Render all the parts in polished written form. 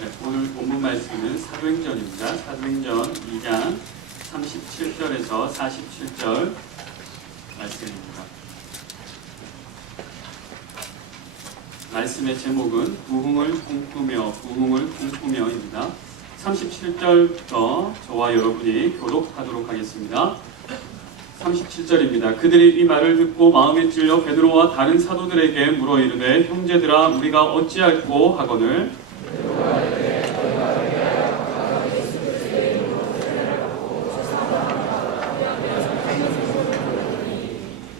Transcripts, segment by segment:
네, 오늘 본문 말씀은 사도행전입니다. 사도행전 2장 37절에서 47절 말씀입니다. 말씀의 제목은 부흥을 꿈꾸며입니다. 37절부터 저와 여러분이 교독하도록 하겠습니다. 37절입니다. 그들이 이 말을 듣고 마음에 찔려 베드로와 다른 사도들에게 물어 이르되 형제들아 우리가 어찌할꼬 하거늘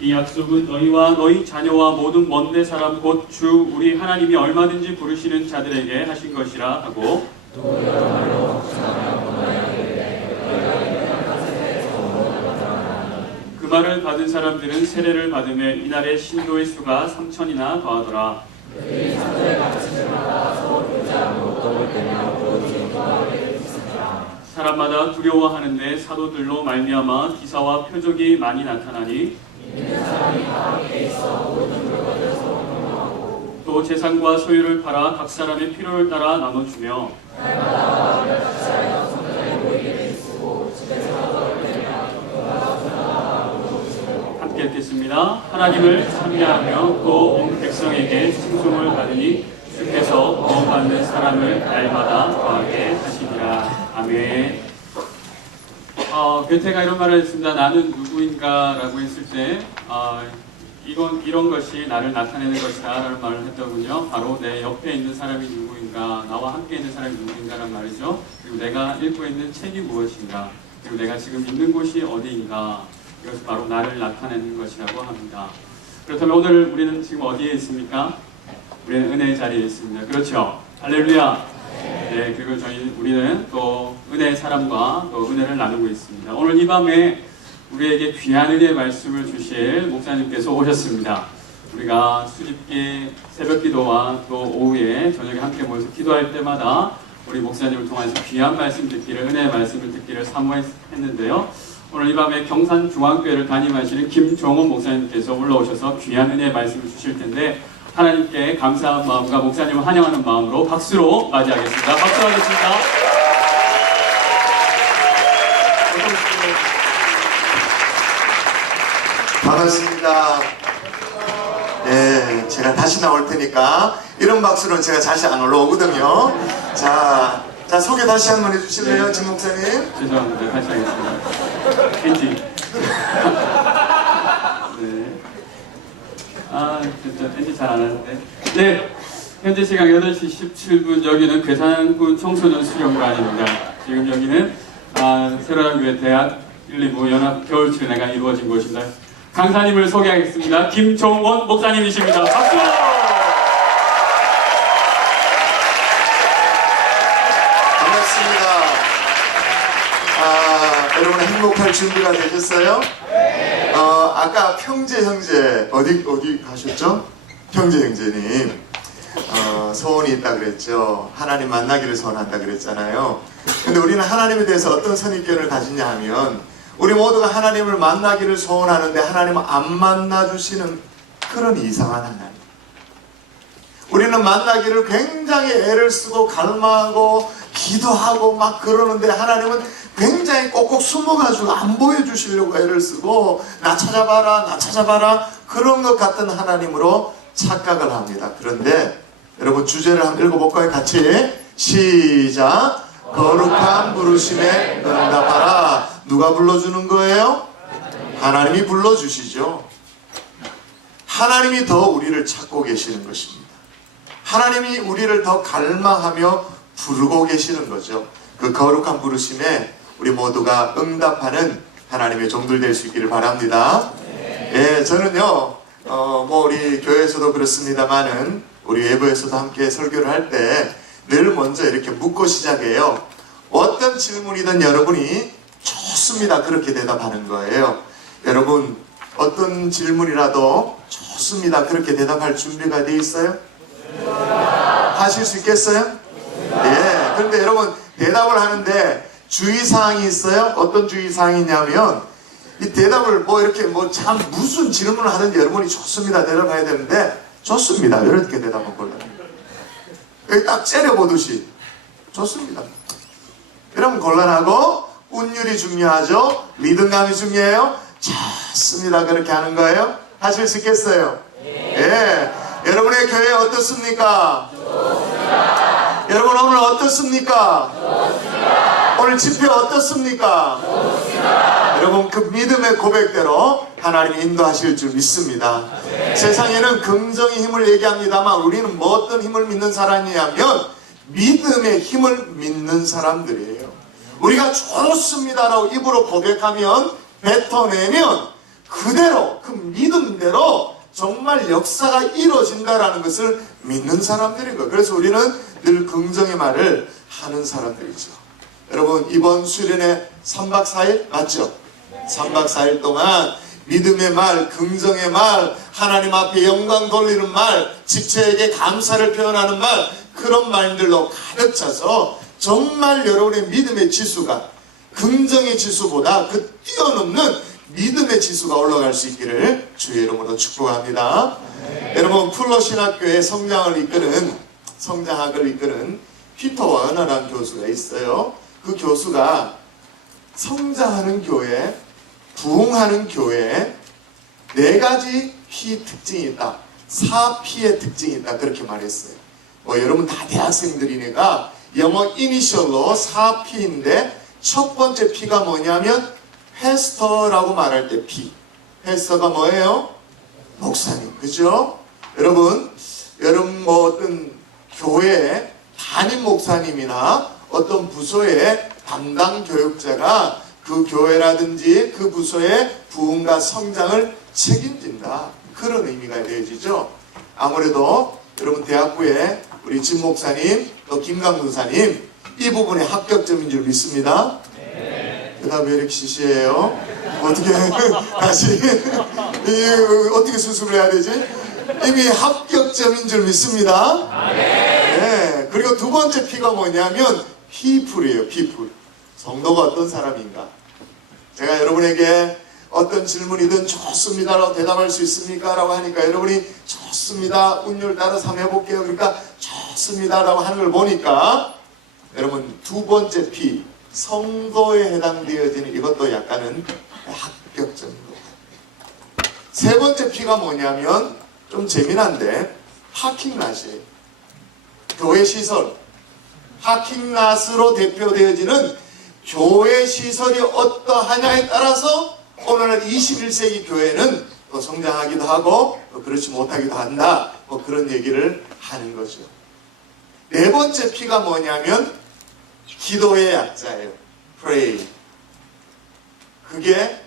이 약속은 너희와 너희 자녀와 모든 먼데 사람 곧 주 우리 하나님이 얼마든지 부르시는 자들에게 하신 것이라 하고 그 말을 받은 사람들은 세례를 받으며 이날의 신도의 수가 3,000이나 더하더라. 사람마다 두려워하는데 사도들로 말미암아 기사와 표적이 많이 나타나니 또 재산과 소유를 팔아 각 사람의 필요를 따라 나눠주며 함께 읽겠습니다. 하나님을 찬미하며 또 온 백성에게 칭송을 받으니 주께서 구원받는 사람을 날마다 더하게 하시니라. 아멘. 괴테가 이런 말을 했습니다. 나는 누구인가 라고 했을 때 이런 것이 나를 나타내는 것이다 라는 말을 했더군요. 바로 내 옆에 있는 사람이 누구인가, 나와 함께 있는 사람이 누구인가 라는 말이죠. 그리고 내가 읽고 있는 책이 무엇인가, 그리고 내가 지금 있는 곳이 어디인가, 이것이 바로 나를 나타내는 것이라고 합니다. 그렇다면 오늘 우리는 지금 어디에 있습니까? 우리는 은혜의 자리에 있습니다. 그렇죠? 할렐루야. 네, 그리고 우리는 또 은혜의 사람과 또 은혜를 나누고 있습니다. 오늘 이 밤에 우리에게 귀한 은혜의 말씀을 주실 목사님께서 오셨습니다. 우리가 수집기 새벽 기도와 또 오후에 저녁에 함께 모여서 기도할 때마다 우리 목사님을 통해서 귀한 말씀 듣기를, 은혜의 말씀을 듣기를 사모했는데요. 오늘 이 밤에 경산중앙교회를 담임하시는 김종원 목사님께서 올라오셔서 귀한 은혜의 말씀을 주실 텐데 하나님께 감사한 마음과 목사님을 환영하는 마음으로 박수로 맞이하겠습니다. 박수하겠습니다. 반갑습니다. 예, 제가 다시 나올 테니까 이런 박수는 제가 다시 안 올라오거든요. 자, 소개 다시 한번 해주실래요, 네. 진 목사님? 죄송합니다. 다시 하겠습니다. 왠지. 네. 진짜 왠지 잘 안 하는데. 네. 현재 시각 8시 17분, 여기는 괴산군 청소년 수련관입니다. 지금 여기는 새로운 대학 1, 2부 연합 겨울춘회가 이루어진 곳입니다. 강사님을 소개하겠습니다. 김종원 목사님이십니다. 박수! 반갑습니다. 여러분 행복할 준비가 되셨어요? 네. 아까 평재 형제 어디 가셨죠? 평재 형제님 소원이 있다 그랬죠. 하나님 만나기를 소원한다 그랬잖아요. 근데 우리는 하나님에 대해서 어떤 선입견을 가지냐 하면 우리 모두가 하나님을 만나기를 소원하는데 하나님은 안 만나주시는 그런 이상한 하나님. 우리는 만나기를 굉장히 애를 쓰고 갈망하고 기도하고 막 그러는데 하나님은 굉장히 꼭꼭 숨어가지고 안 보여주시려고 애를 쓰고 나 찾아봐라 그런 것 같은 하나님으로 착각을 합니다. 그런데 여러분 주제를 한번 읽어볼까요? 같이 시작. 거룩한 부르심에 응답하라. 누가 불러주는 거예요? 하나님이 불러주시죠. 하나님이 더 우리를 찾고 계시는 것입니다. 하나님이 우리를 더 갈망하며 부르고 계시는 거죠. 그 거룩한 부르심에 우리 모두가 응답하는 하나님의 종들 될 수 있기를 바랍니다. 예, 저는요 우리 교회에서도 그렇습니다만은 우리 외부에서도 함께 설교를 할 때 늘 먼저 이렇게 묻고 시작해요. 어떤 질문이든 여러분이 좋습니다 그렇게 대답하는 거예요. 여러분 어떤 질문이라도 좋습니다 그렇게 대답할 준비가 돼 있어요? 하실 수 있겠어요? 예. 그런데 여러분 대답을 하는데 주의사항이 있어요? 어떤 주의사항이냐면 이 대답을 무슨 질문을 하든지 여러분이 좋습니다 대답해야 되는데 좋습니다 이렇게 대답하거든요. 딱 째려보듯이 좋습니다. 그럼 곤란하고 운율이 중요하죠? 리듬감이 중요해요? 좋습니다. 그렇게 하는 거예요? 하실 수 있겠어요? 예. 여러분의 교회 어떻습니까? 좋습니다. 여러분 오늘 어떻습니까? 좋습니다. 오늘 집회 어떻습니까? 좋습니다. 여러분 그 믿음의 고백대로 하나님이 인도하실 줄 믿습니다. 네. 세상에는 긍정의 힘을 얘기합니다만 우리는 뭐 어떤 힘을 믿는 사람이냐면 믿음의 힘을 믿는 사람들이에요. 우리가 좋습니다라고 입으로 고백하면 뱉어내면 그대로 그 믿음대로 정말 역사가 이루어진다라는 것을 믿는 사람들인 거예요. 그래서 우리는 늘 긍정의 말을 하는 사람들이죠. 여러분 이번 수련회 3박 4일 맞죠? 3박 4일 동안 믿음의 말, 긍정의 말, 하나님 앞에 영광 돌리는 말, 지체에게 감사를 표현하는 말, 그런 말들로 가득 차서 정말 여러분의 믿음의 지수가 긍정의 지수보다 그 뛰어넘는 믿음의 지수가 올라갈 수 있기를 주의 이름으로 축복합니다. 네. 여러분 풀로신학교의 성장학을 이끄는 피터 와그너라는 교수가 있어요. 그 교수가 성장하는 교회, 부흥하는 교회에 4가지 P 특징이 있다. 4P의 특징이 있다. 그렇게 말했어요. 여러분 다 대학생들이니까 영어 이니셜로 4P인데 첫 번째 P가 뭐냐면 패스터라고 말할 때 P. 패스터가 뭐예요? 목사님. 그죠? 여러분 뭐 어떤 교회 담임 목사님이나 어떤 부서의 담당 교육자가 그 교회라든지 그 부서의 부흥과 성장을 책임진다. 그런 의미가 되어지죠. 아무래도 여러분 대학부에 우리 진 목사님 또 김강 군사님 이 부분에 합격점인 줄 믿습니다. 대답이 왜 이렇게 시시해요? 어떻게 다시 어떻게 수습을 해야 되지? 이미 합격점인 줄 믿습니다. 네. 그리고 두 번째 P가 뭐냐면 people이에요. people. 성도가 어떤 사람인가? 제가 여러분에게 어떤 질문이든 좋습니다라고 대답할 수 있습니까? 라고 하니까 여러분이 좋습니다. 운율 따라서 한번 해볼게요. 그러니까 좋습니다라고 하는 걸 보니까 여러분 두 번째 P 성도에 해당되어지는 이것도 약간은 합격점인 거예요. 세 번째 P가 뭐냐면 좀 재미난데 파킹랏이에요. 교회 시설 파킹랏으로 대표되어지는 교회 시설이 어떠하냐에 따라서 오늘날 21세기 교회는 또 성장하기도 하고 또 그렇지 못하기도 한다. 뭐 그런 얘기를 하는 거죠. 네 번째 P가 뭐냐면 기도의 약자예요. Pray. 그게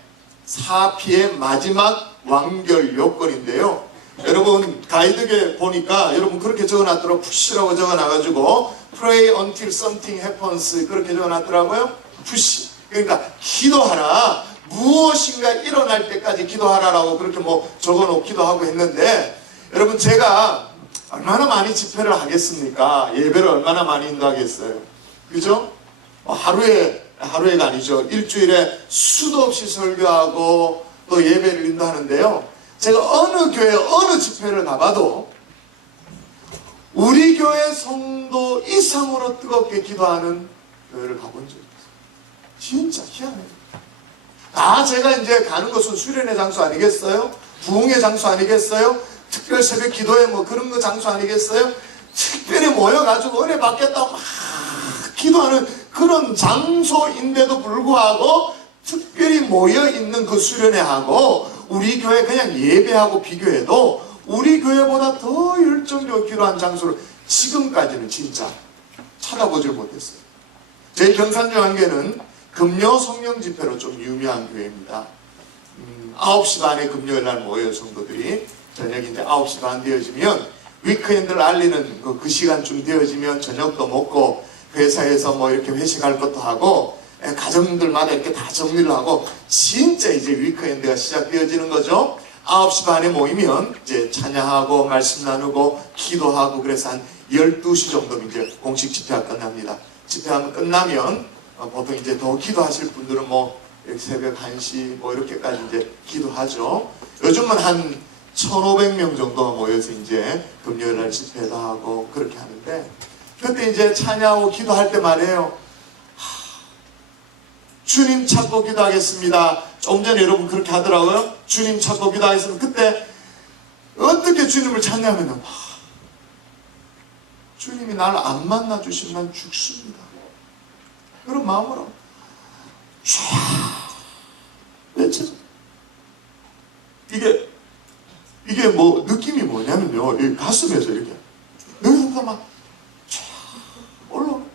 4P의 마지막 완결 요건인데요. 여러분 가이드에 보니까 여러분 그렇게 적어놨더라고요. 푸시라고 적어놔가지고 Pray until something happens 그렇게 적어놨더라고요. 푸시. 그러니까 기도하라. 무엇인가 일어날 때까지 기도하라라고 그렇게 뭐 적어놓기도 하고 했는데 여러분 제가 얼마나 많이 집회를 하겠습니까? 예배를 얼마나 많이 인도하겠어요? 그죠? 하루에가 아니죠. 일주일에 수도 없이 설교하고 또 예배를 인도하는데요. 제가 어느 교회 어느 집회를 가봐도 우리 교회 성도 이상으로 뜨겁게 기도하는 교회를 가본 적이 없어요. 진짜 희한해요. 제가 이제 가는 것은 수련의 장소 아니겠어요? 부흥의 장소 아니겠어요? 특별 새벽 기도회 뭐 그런 거 장소 아니겠어요? 특별히 모여가지고 은혜 받겠다고 막 기도하는 그런 장소인데도 불구하고 특별히 모여있는 그 수련회하고 우리 교회 그냥 예배하고 비교해도 우리 교회보다 더 열정적으로 기도한 장소를 지금까지는 진짜 찾아보질 못했어요. 저희 경산중앙교회는 금요 성령 집회로 좀 유명한 교회입니다. 9시 반에 금요일 날 모여요. 성도들이 저녁 이제 9시 반 되어지면 위크엔드를 알리는 그 시간쯤 되어지면 저녁도 먹고 회사에서 뭐 이렇게 회식할 것도 하고 가정들마다 이렇게 다 정리를 하고 진짜 이제 위크엔드가 시작되어지는 거죠. 9시 반에 모이면 이제 찬양하고 말씀 나누고 기도하고 그래서 한 12시 정도면 이제 공식 집회가 끝납니다. 집회하면 끝나면 보통 이제 더 기도하실 분들은 뭐 새벽 1시 뭐 이렇게까지 이제 기도하죠. 요즘은 한 1,500명 정도가 모여서 이제 금요일 날 집회도 하고 그렇게 하는데 그때 이제 찬양하고 기도할 때 말이에요. 주님 찾고 기도하겠습니다. 조금 전에 여러분 그렇게 하더라고요. 주님 찾고 기도하겠습니다. 그때 어떻게 주님을 찾냐면요. 주님이 나를 안 만나 주시면 난 죽습니다. 그런 마음으로 쫙 외쳐서 이게 뭐 느낌이 뭐냐면요. 이 가슴에서 이렇게 여기서 막 쫙 올라오는.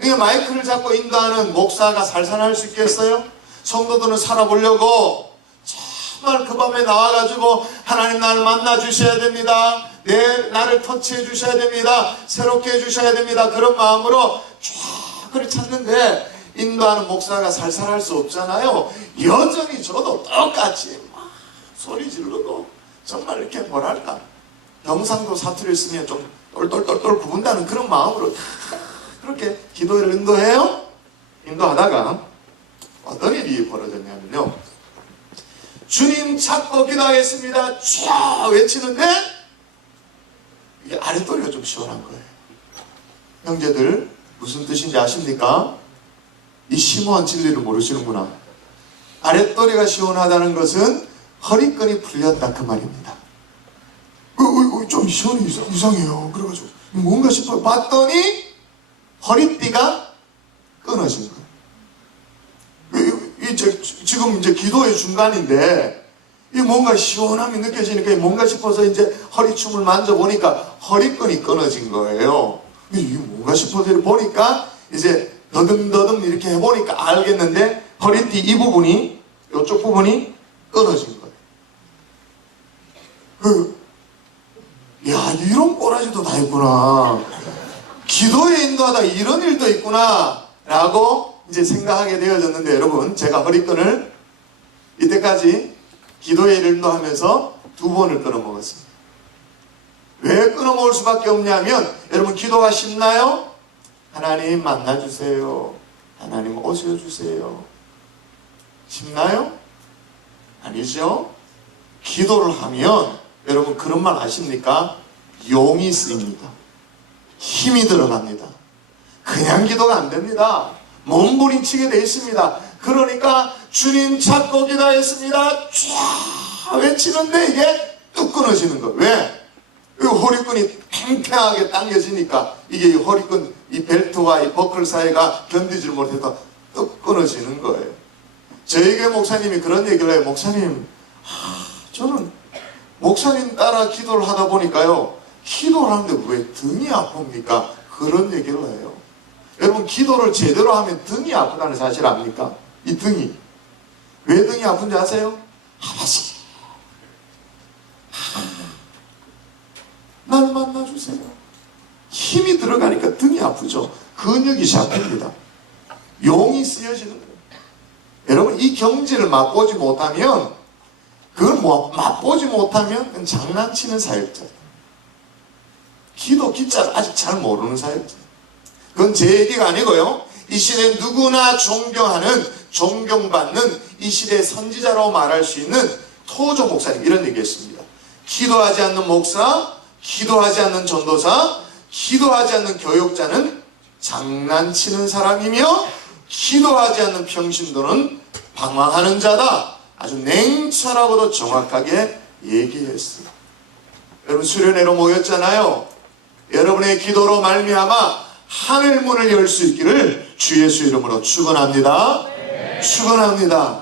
이게 마이크를 잡고 인도하는 목사가 살살할 수 있겠어요? 성도들은 살아보려고 정말 그 밤에 나와가지고 하나님 나를 만나 주셔야 됩니다. 나를 터치해 주셔야 됩니다. 새롭게 해주셔야 됩니다. 그런 마음으로 쫙 그렇게 찾는데 인도하는 목사가 살살할 수 없잖아요. 여전히 저도 똑같이 막 소리 지르고 정말 이렇게 뭐랄까 경상도 사투리를 쓰면 좀 똘똘똘똘 구분다는 그런 마음으로 그렇게 기도를 인도해요. 인도하다가 어떤 일이 벌어졌냐면요. 주님 찾고 기도하겠습니다. 쫙 외치는데 이게 아랫도리가 좀 시원한 거예요. 형제들 무슨 뜻인지 아십니까? 이 심오한 진리를 모르시는구나. 아랫도리가 시원하다는 것은 허리끈이 풀렸다 그 말입니다. 좀 시원이 이상해요. 그래가지고 뭔가 싶어요. 봤더니 허리띠가 끊어진 거예요. 지금 이제 기도의 중간인데 이 뭔가 시원함이 느껴지니까 뭔가 싶어서 이제 허리춤을 만져보니까 허리끈이 끊어진 거예요. 이게 뭔가 싶어서 보니까 이제 더듬더듬 이렇게 해보니까 알겠는데 허리띠 이 부분이 이쪽 부분이 끊어진 거예요. 야 이런 꼬라지도 다 있구나. 기도에 인도하다 이런 일도 있구나 라고 이제 생각하게 되어졌는데 여러분 제가 허리끈을 이때까지 기도에 인도하면서 2번을 끊어먹었습니다. 왜 끊어먹을 수밖에 없냐면 여러분 기도가 쉽나요? 하나님 만나주세요. 하나님 오셔주세요. 쉽나요? 아니죠. 기도를 하면 여러분 그런 말 아십니까? 용이 쓰입니다. 힘이 들어갑니다. 그냥 기도가 안 됩니다. 몸부림치게 돼 있습니다. 그러니까 주님 찾고 기도했습니다. 쫙 외치는데 이게 뚝 끊어지는 거예요. 왜? 이 허리끈이 팽팽하게 당겨지니까 이게 이 허리끈 이 벨트와 이 버클 사이가 견디질 못해서 뚝 끊어지는 거예요. 저희 교회 목사님이 그런 얘기를 해요. 목사님, 저는 목사님 따라 기도를 하다 보니까요. 기도를 하는데 왜 등이 아픕니까? 그런 얘기를 해요. 여러분 기도를 제대로 하면 등이 아프다는 사실 압니까? 이 등이. 왜 등이 아픈지 아세요? 아버지 날 만나주세요. 힘이 들어가니까 등이 아프죠. 근육이 잡힙니다. 용이 쓰여지는 거예요. 여러분 이 경지를 맛보지 못하면 그걸 맛보지 못하면 그건 장난치는 사역자예요. 기도 기자를 아직 잘 모르는 사역자예요. 그건 제 얘기가 아니고요. 이 시대에 누구나 존경하는 존경받는 이 시대의 선지자라고 말할 수 있는 토조 목사님 이런 얘기했습니다. 기도하지 않는 목사, 기도하지 않는 전도사, 기도하지 않는 교육자는 장난치는 사람이며 기도하지 않는 평신도는 방황하는 자다. 아주 냉철하고도 정확하게 얘기했어요. 여러분 수련회로 모였잖아요. 여러분의 기도로 말미암아 하늘문을 열 수 있기를 주 예수 이름으로 축원합니다. 축원합니다.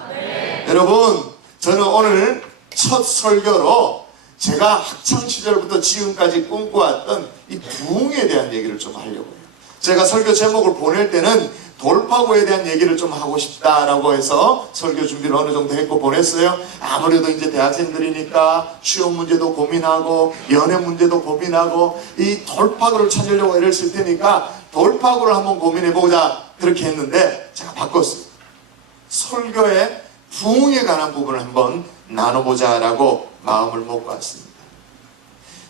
여러분 저는 오늘 첫 설교로 제가 학창시절부터 지금까지 꿈꿔왔던 이 부흥에 대한 얘기를 좀 하려고 해요. 제가 설교 제목을 보낼 때는 돌파구에 대한 얘기를 좀 하고 싶다라고 해서 설교 준비를 어느 정도 했고 보냈어요. 아무래도 이제 대학생들이니까 취업 문제도 고민하고 연애 문제도 고민하고 이 돌파구를 찾으려고 애를 쓸 테니까 돌파구를 한번 고민해보자 그렇게 했는데 제가 바꿨어요. 설교의 부흥에 관한 부분을 한번 나눠보자라고 마음을 먹고 왔습니다.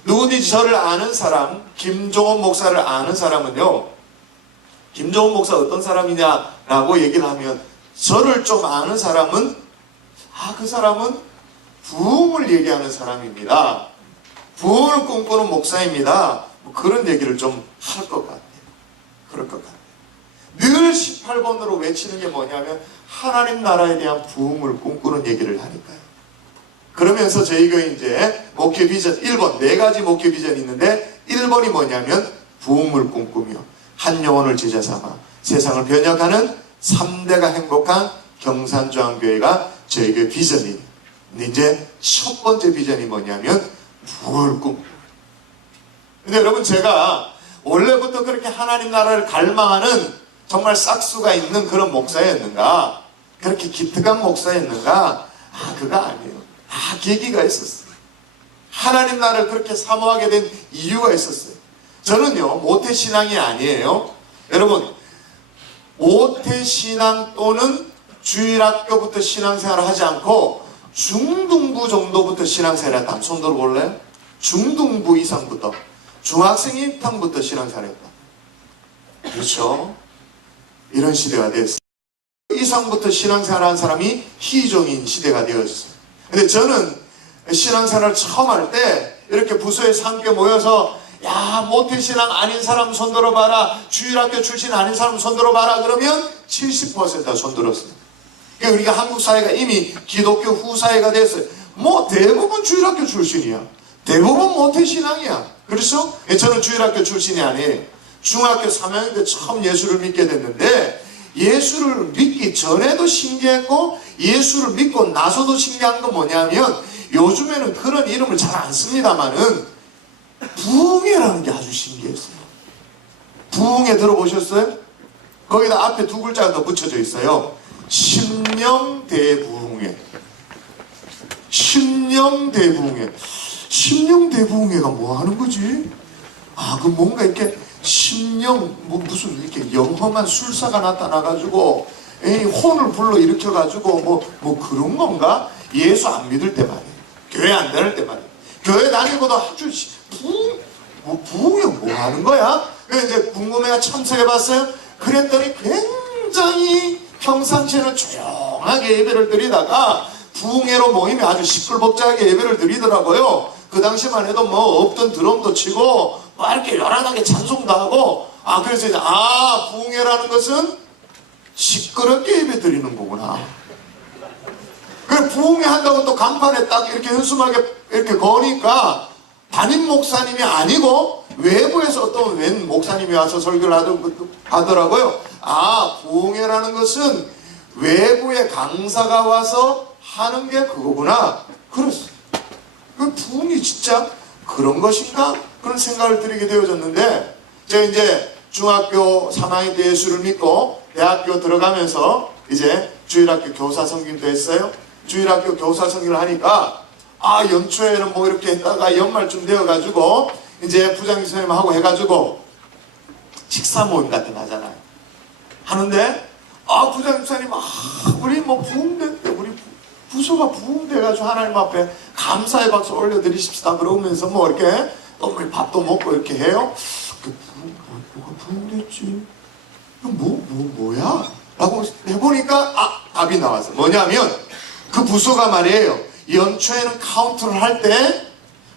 누구든지 저를 아는 사람, 김종원 목사를 아는 사람은요, 김종원 목사 어떤 사람이냐라고 얘기를 하면 저를 좀 아는 사람은 그 사람은 부흥을 얘기하는 사람입니다. 부흥을 꿈꾸는 목사입니다. 뭐 그런 얘기를 좀 할 것 같아요. 그럴 것 같아요. 늘 18번으로 외치는 게 뭐냐면 하나님 나라에 대한 부흥을 꿈꾸는 얘기를 하니까요. 그러면서 저희 교회 이제 목회 비전 1번, 4가지 목회 비전이 있는데 1번이 뭐냐면 부흥을 꿈꾸며 한 영혼을 제자 삼아 세상을 변혁하는 3대가 행복한 경산중앙교회가 저희 교회 비전이에요. 근데 이제 첫 번째 비전이 뭐냐면 부흥을 꿈. 근데 여러분, 제가 원래부터 그렇게 하나님 나라를 갈망하는 정말 싹수가 있는 그런 목사였는가? 그렇게 기특한 목사였는가? 그거 아니에요. 계기가 있었어요. 하나님 나라를 그렇게 사모하게 된 이유가 있었어요. 저는요, 모태신앙이 아니에요. 여러분, 모태신앙 또는 주일학교부터 신앙생활을 하지 않고 중등부 정도부터 신앙생활을 했다. 손 들어볼래요? 중등부 이상부터, 중학생 입학부터 신앙생활을 했다. 그렇죠? 이런 시대가 되었어요. 이상부터 신앙생활을 한 사람이 희종인 시대가 되었어요. 근데 저는 신앙생활을 처음 할 때 이렇게 부서에서 함께 모여서 야, 모태신앙 아닌 사람 손 들어봐라, 주일학교 출신 아닌 사람 손 들어봐라 그러면 70%가 손 들었어요. 그러니까 우리가 한국 사회가 이미 기독교 후사회가 됐어요. 뭐 대부분 주일학교 출신이야. 대부분 모태신앙이야. 그렇죠? 저는 주일학교 출신이 아니에요. 중학교 3학년 때 처음 예수를 믿게 됐는데, 예수를 믿기 전에도 신기했고 예수를 믿고 나서도 신기한 건 뭐냐면, 요즘에는 그런 이름을 잘 안 씁니다만은 부흥회라는 게 아주 신기했어요. 부흥회 들어보셨어요? 거기다 앞에 2글자가 더 붙여져 있어요. 심령대부흥회. 심령대부흥회. 심령대부흥회가 뭐 하는 거지? 그 뭔가 이렇게 심령, 무슨 이렇게 영험한 술사가 나타나가지고 혼을 불러 일으켜가지고 뭐 그런 건가? 예수 안 믿을 때 말이에요. 교회 안 다닐 때 말이에요. 교회 다니고도 아주 부흥이 뭐 하는 거야? 그래서 이제 궁금해가 참석해봤어요. 그랬더니 굉장히 평상시에는 조용하게 예배를 드리다가 부흥회로 모이면 아주 시끌벅적하게 예배를 드리더라고요. 그 당시만 해도 뭐 없던 드럼도 치고 막 이렇게 요란하게 찬송도 하고, 그래서 이제 부흥회라는 것은 시끄럽게 예배 드리는 거구나. 그래, 부흥회 한다고 또 간판에 딱 이렇게 현수막에 이렇게 거니까 담임 목사님이 아니고 외부에서 어떤 웬 목사님이 와서 설교를 하더라고요. 부흥회라는 것은 외부의 강사가 와서 하는 게 그거구나. 그랬어요. 그 부흥이 진짜 그런 것인가? 그런 생각을 들이게 되어졌는데, 제가 이제 중학교 3학년 때 예수를 믿고 대학교 들어가면서 이제 주일학교 교사 섬김도 했어요. 주일학교 교사 섬김을 하니까 연초에는 뭐 이렇게 했다가 연말쯤 되어가지고 이제 부장님 선생님하고 해가지고 식사 모임 같은 거 하잖아요. 하는데 부장님 선생님 우리 뭐 부흥대 때 우리 부서가 부흥돼가지고 하나님 앞에 감사의 박수 올려드리십시다 그러면서 뭐 이렇게 또 밥도 먹고 이렇게 해요. 뭐가 부흥됐지? 뭐야? 라고 해보니까 답이 나왔어요. 뭐냐면 그 부서가 말이에요, 연초에는 카운트를 할 때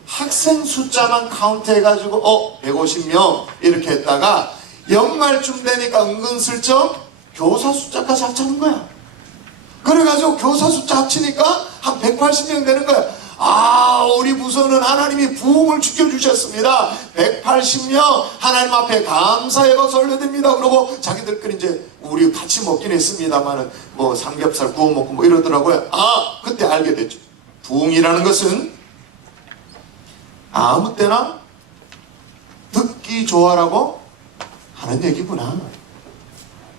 학생 숫자만 카운트 해가지고 150명 이렇게 했다가 연말쯤 되니까 은근슬쩍 교사 숫자까지 합치는 거야. 그래가지고 교사 숫자 합치니까 한 180명 되는 거야. 우리 부서는 하나님이 부흥을 지켜주셨습니다. 180명 하나님 앞에 감사의 박수 올려드립니다. 그러고 자기들끼리 이제 우리 같이 먹긴 했습니다만은 뭐 삼겹살 구워 먹고 뭐 이러더라고요. 그때 알게 됐죠. 부흥이라는 것은 아무 때나 듣기 좋아라고 하는 얘기구나.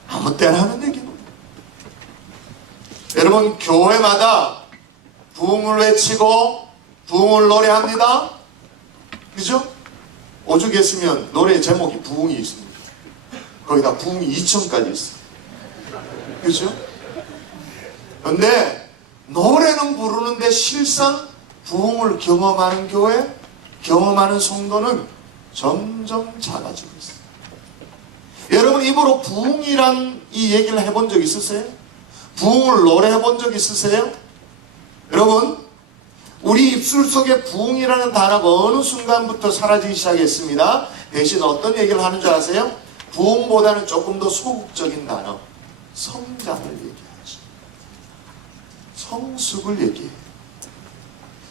아무 때나 하는 얘기구나. 여러분, 교회마다 부흥을 외치고 부흥을 노래합니다. 그죠? 오죽 했으면 노래 제목이 부흥이 있습니다. 거기다 부흥이 2층까지 있어요. 그죠? 근데 노래는 부르는데 실상 부흥을 경험하는 교회, 경험하는 성도는 점점 작아지고 있어요. 여러분, 입으로 부흥이란 이 얘기를 해본 적 있으세요? 부흥을 노래해 본 적 있으세요? 여러분, 우리 입술 속에 부흥이라는 단어가 어느 순간부터 사라지기 시작했습니다. 대신 어떤 얘기를 하는 줄 아세요? 부흥보다는 조금 더 소극적인 단어, 성장을 얘기하죠. 성숙을 얘기해요.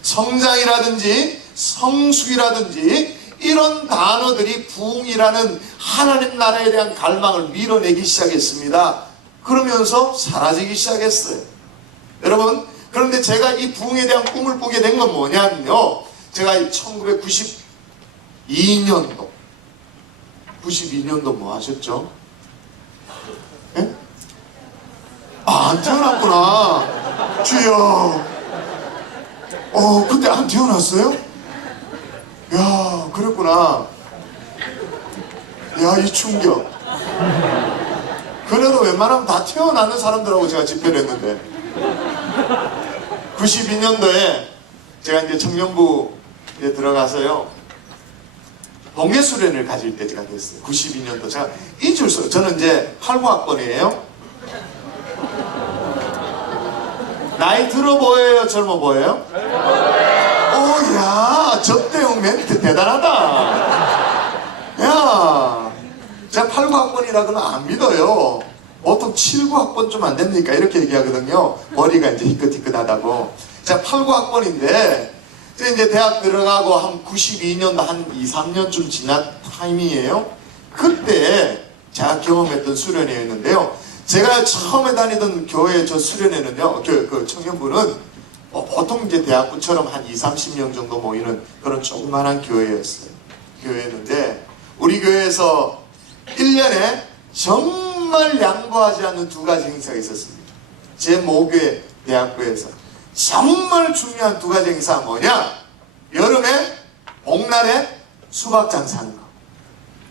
성장이라든지 성숙이라든지 이런 단어들이 부흥이라는 하나님 나라에 대한 갈망을 밀어내기 시작했습니다. 그러면서 사라지기 시작했어요. 여러분, 그런데 제가 이 부흥에 대한 꿈을 꾸게 된 건 뭐냐면요, 제가 1992년도 92년도 뭐 하셨죠? 예? 아, 안 태어났구나. 주여. 그때 안 태어났어요? 야, 그랬구나. 야, 이 충격. 그래도 웬만하면 다 태어나는 사람들하고 제가 집회를 했는데 92년도에 제가 이제 청년부에 들어가서요, 동계수련을 가질 때가 됐어요. 92년도. 제가 잊을 수, 저는 이제 89학번이에요. 나이 들어 보여요? 젊어 보여요? 오, 야, 접대용 멘트 대단하다. 야, 제가 89학번이라 그러면 안 믿어요. 보통 79학번 좀 안 됩니까? 이렇게 얘기하거든요. 머리가 이제 희끗희끗하다고. 제가 89학번인데, 이제 대학 들어가고 한 92년도 한 2, 3년쯤 지난 타이밍이에요. 그때 제가 경험했던 수련회였는데요. 제가 처음에 다니던 교회 저 수련회는요, 그 청년부는 보통 이제 대학부처럼 한 2, 30명 정도 모이는 그런 조그만한 교회였어요. 교회였는데, 우리 교회에서 1년에 정말 양보하지 않는 두 가지 행사가 있었습니다. 제 모교회 대학교에서 정말 중요한 두 가지 행사가 뭐냐? 여름에 복날에 수박 장사하는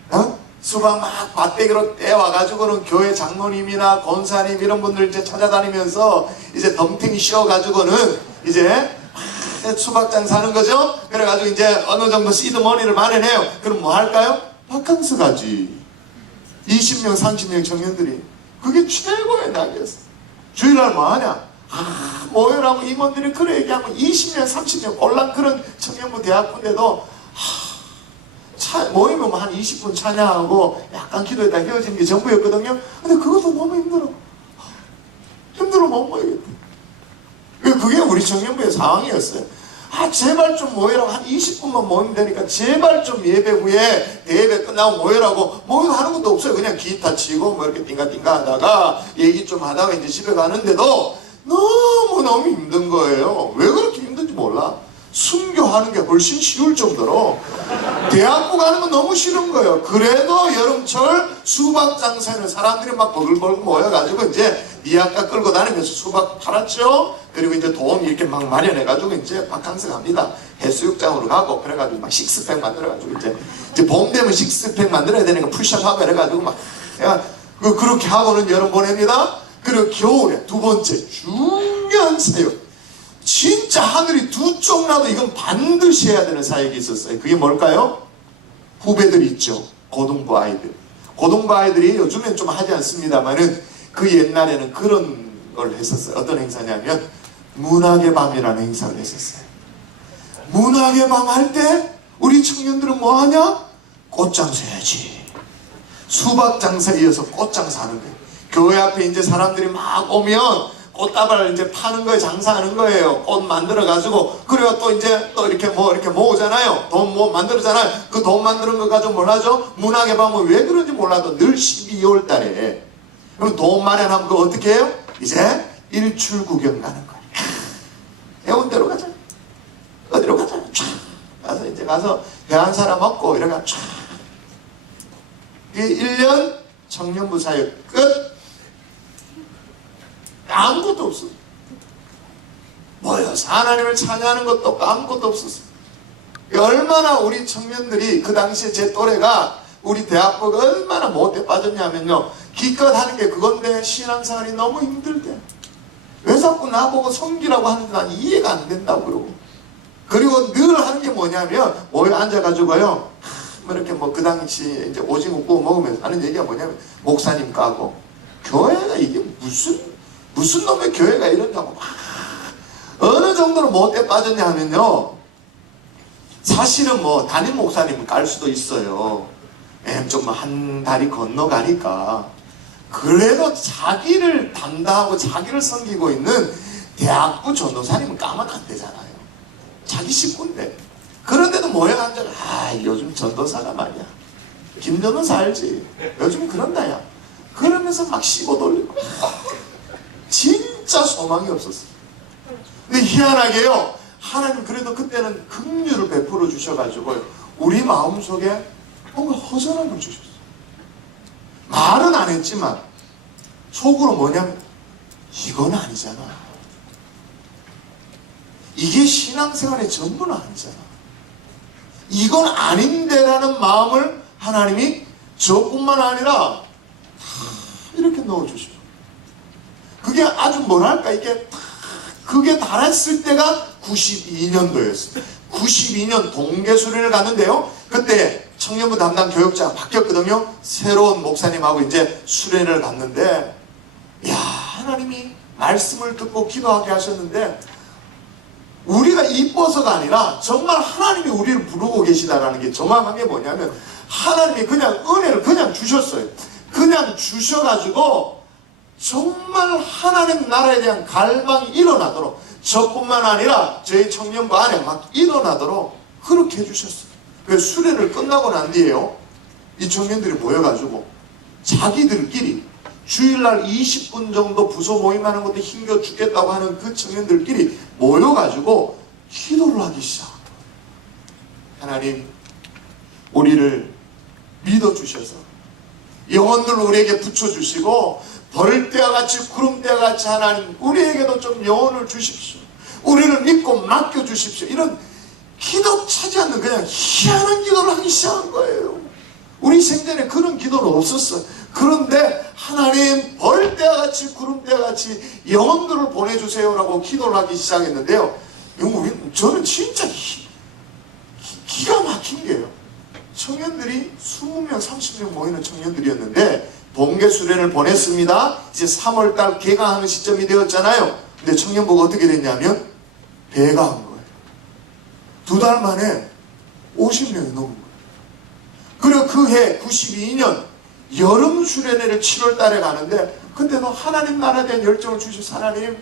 거. 수박 막 밭대기로 떼와가지고는 교회 장로님이나 권사님 이런 분들 이제 찾아다니면서 이제 덤탱이 씌워가지고는 이제 수박 장사하는 거죠. 그래가지고 이제 어느 정도 시드머니를 마련해요. 그럼 뭐 할까요? 바캉스 가지. 20명, 30명 청년들이. 그게 최고의 낙이었어. 주일날 뭐 하냐? 모여라고 임원들이 그래 얘기하면 20명, 30명 꼴랑 그런 청년부 대학부인데도 모이면 한 20분 찬양하고 약간 기도했다 헤어지는 게 전부였거든요. 근데 그것도 너무 힘들어. 힘들어 못 모이겠다. 그게 우리 청년부의 상황이었어요. 제발 좀 모여라고. 한 20분만 모이면 되니까 제발 좀 예배 후에 대예배 끝나고 모여라고. 모이고 하는 것도 없어요. 그냥 기타 치고 뭐 이렇게 띵가띵가 하다가 얘기 좀 하다가 이제 집에 가는데도 너무너무 힘든 거예요. 왜 그렇게 힘든지 몰라. 순교하는 게 훨씬 쉬울 정도로 대학부 가는 건 너무 싫은 거예요. 그래도 여름철 수박 장사에는 사람들이 막 버글버글 모여가지고 이제 니아까 끌고 다니면서 수박 팔았죠. 그리고 이제 돈 이렇게 막 마련해가지고 이제 바캉스 갑니다. 해수욕장으로 가고 그래가지고 막 식스팩 만들어가지고 이제 봄 되면 식스팩 만들어야 되니까 푸시업하고 이래가지고 막 그렇게 하고는 여름 보냅니다. 그리고 겨울에 두 번째 중요한 사역. 진짜 하늘이 두 쪽 나도 이건 반드시 해야 되는 사역이 있었어요. 그게 뭘까요? 후배들 있죠. 고등부 아이들. 고등부 아이들이 요즘엔 좀 하지 않습니다만은 그 옛날에는 그런 걸 했었어요. 어떤 행사냐면 문학의 밤이라는 행사를 했었어요. 문학의 밤 할 때 우리 청년들은 뭐 하냐? 꽃장사 해야지. 수박 장사에 이어서 꽃장사 하는 거예요. 교회 앞에 이제 사람들이 막 오면 꽃다발을 이제 파는 거예요. 장사하는 거예요. 꽃 만들어가지고. 그리고 또 이제 또 이렇게 모으잖아요. 돈 만들잖아요. 그 돈 만드는 거 가지고 뭘 하죠? 문학의 밤은 왜 그런지 몰라도 늘 12월 달에. 그럼 돈 마련하면 그거 어떻게 해요? 이제 일출 구경 가는 거예요. 해운대로 가자. 어디로 가자. 촤. 가서 이제 가서 배 한 사람 먹고 이래가 촤. 이게 1년 청년부 사역 끝. 아무것도 없어. 모여서 하나님을 찬양하는 것도 없고 아무것도 없었어. 얼마나 우리 청년들이 그 당시에 제 또래가 우리 대학부가 얼마나 못해 빠졌냐면요. 기껏 하는 게 그건데 신앙생활이 너무 힘들대. 왜 자꾸 나보고 섬기라고 하는데 난 이해가 안 된다고 그러고. 그리고 늘 하는 게 뭐냐면 모여 앉아가지고요. 이렇게 그 당시 이제 오징어 구워 먹으면서 하는 얘기가 뭐냐면 목사님 까고 교회가 이게 무슨 놈의 교회가 이러냐고 막 어느 정도로 못돼 빠졌냐 하면요. 사실은 담임 목사님은 깔 수도 있어요. 좀 한 다리 건너가니까 그래도 자기를 담당하고 자기를 섬기고 있는 대학부 전도사님은 까면 안 되잖아요. 자기 식구인데. 그런데도 모여 앉아, 요즘 전도사가 말이야. 김 전도사 알지? 요즘 그런다, 야. 그러면서 막 씹어 돌리고. 진짜 소망이 없었어. 근데 희한하게요, 하나님 그래도 그때는 긍휼을 베풀어 주셔가지고 우리 마음속에 뭔가 허전함을 주셨어요. 말은 안 했지만 속으로 뭐냐면 이건 아니잖아. 이게 신앙생활의 전부는 아니잖아. 이건 아닌데라는 마음을 하나님이 저뿐만 아니라 다 이렇게 넣어주시고, 그게 아주 뭐랄까, 이게 그게 달했을 때가 92년도였어요. 92년 동계수련을 갔는데요, 그때 청년부 담당 교육자가 바뀌었거든요. 새로운 목사님하고 이제 수련을 갔는데, 야, 하나님이 말씀을 듣고 기도하게 하셨는데, 우리가 이뻐서가 아니라 정말 하나님이 우리를 부르고 계시다라는 게 정확한 게 뭐냐면, 하나님이 그냥 은혜를 그냥 주셨어요. 그냥 주셔가지고 정말 하나님 나라에 대한 갈망이 일어나도록, 저뿐만 아니라 저희 청년부 안에 막 일어나도록 그렇게 해주셨어요. 그래서 수련을 끝나고 난 뒤에요, 이 청년들이 모여가지고 자기들끼리 주일날 20분 정도 부서 모임하는 것도 힘겨 죽겠다고 하는 그 청년들끼리 모여가지고 기도를 하기 시작합니다. 하나님, 우리를 믿어주셔서 영혼들 우리에게 붙여주시고 벌떼와 같이 구름대와 같이 하나님 우리에게도 좀 영혼을 주십시오. 우리를 믿고 맡겨주십시오. 이런 기도 차지 않는 그냥 희한한 기도를 하기 시작한 거예요. 우리 생전에 그런 기도는 없었어요. 그런데 하나님 벌떼와 같이 구름대와 같이 영혼들을 보내주세요라고 기도를 하기 시작했는데요, 저는 진짜 기가 막힌 게요, 청년들이 20명 30명 모이는 청년들이었는데 동계수련을 보냈습니다. 이제 3월달 개강하는 시점이 되었잖아요. 근데 청년부가 어떻게 됐냐면 배가 한 거예요. 2달 만에 50명이 넘은 거예요. 그리고 그 해 92년 여름 수련회를 7월달에 가는데, 그때도 하나님 나라에 대한 열정을 주셔서 하나님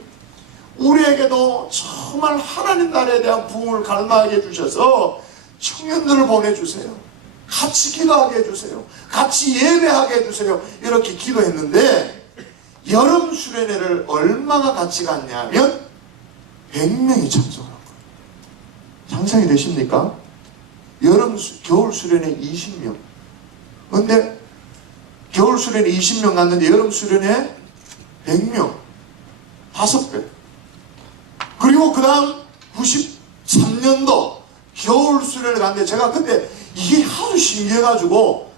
우리에게도 정말 하나님 나라에 대한 부흥을 갈망하게 해주셔서 청년들을 보내주세요. 같이 기도하게 해주세요. 같이 예배하게 해주세요. 이렇게 기도했는데 여름 수련회를 얼마나 같이 갔냐면 100명이 참석을 한 거예요. 상상이 되십니까? 겨울 수련회 20명. 근데 겨울 수련회 20명 갔는데 여름 수련회 100명. 5배. 그리고 그 다음 93년도 겨울 수련회 갔는데 제가 그때 이게 하도 신기해가지고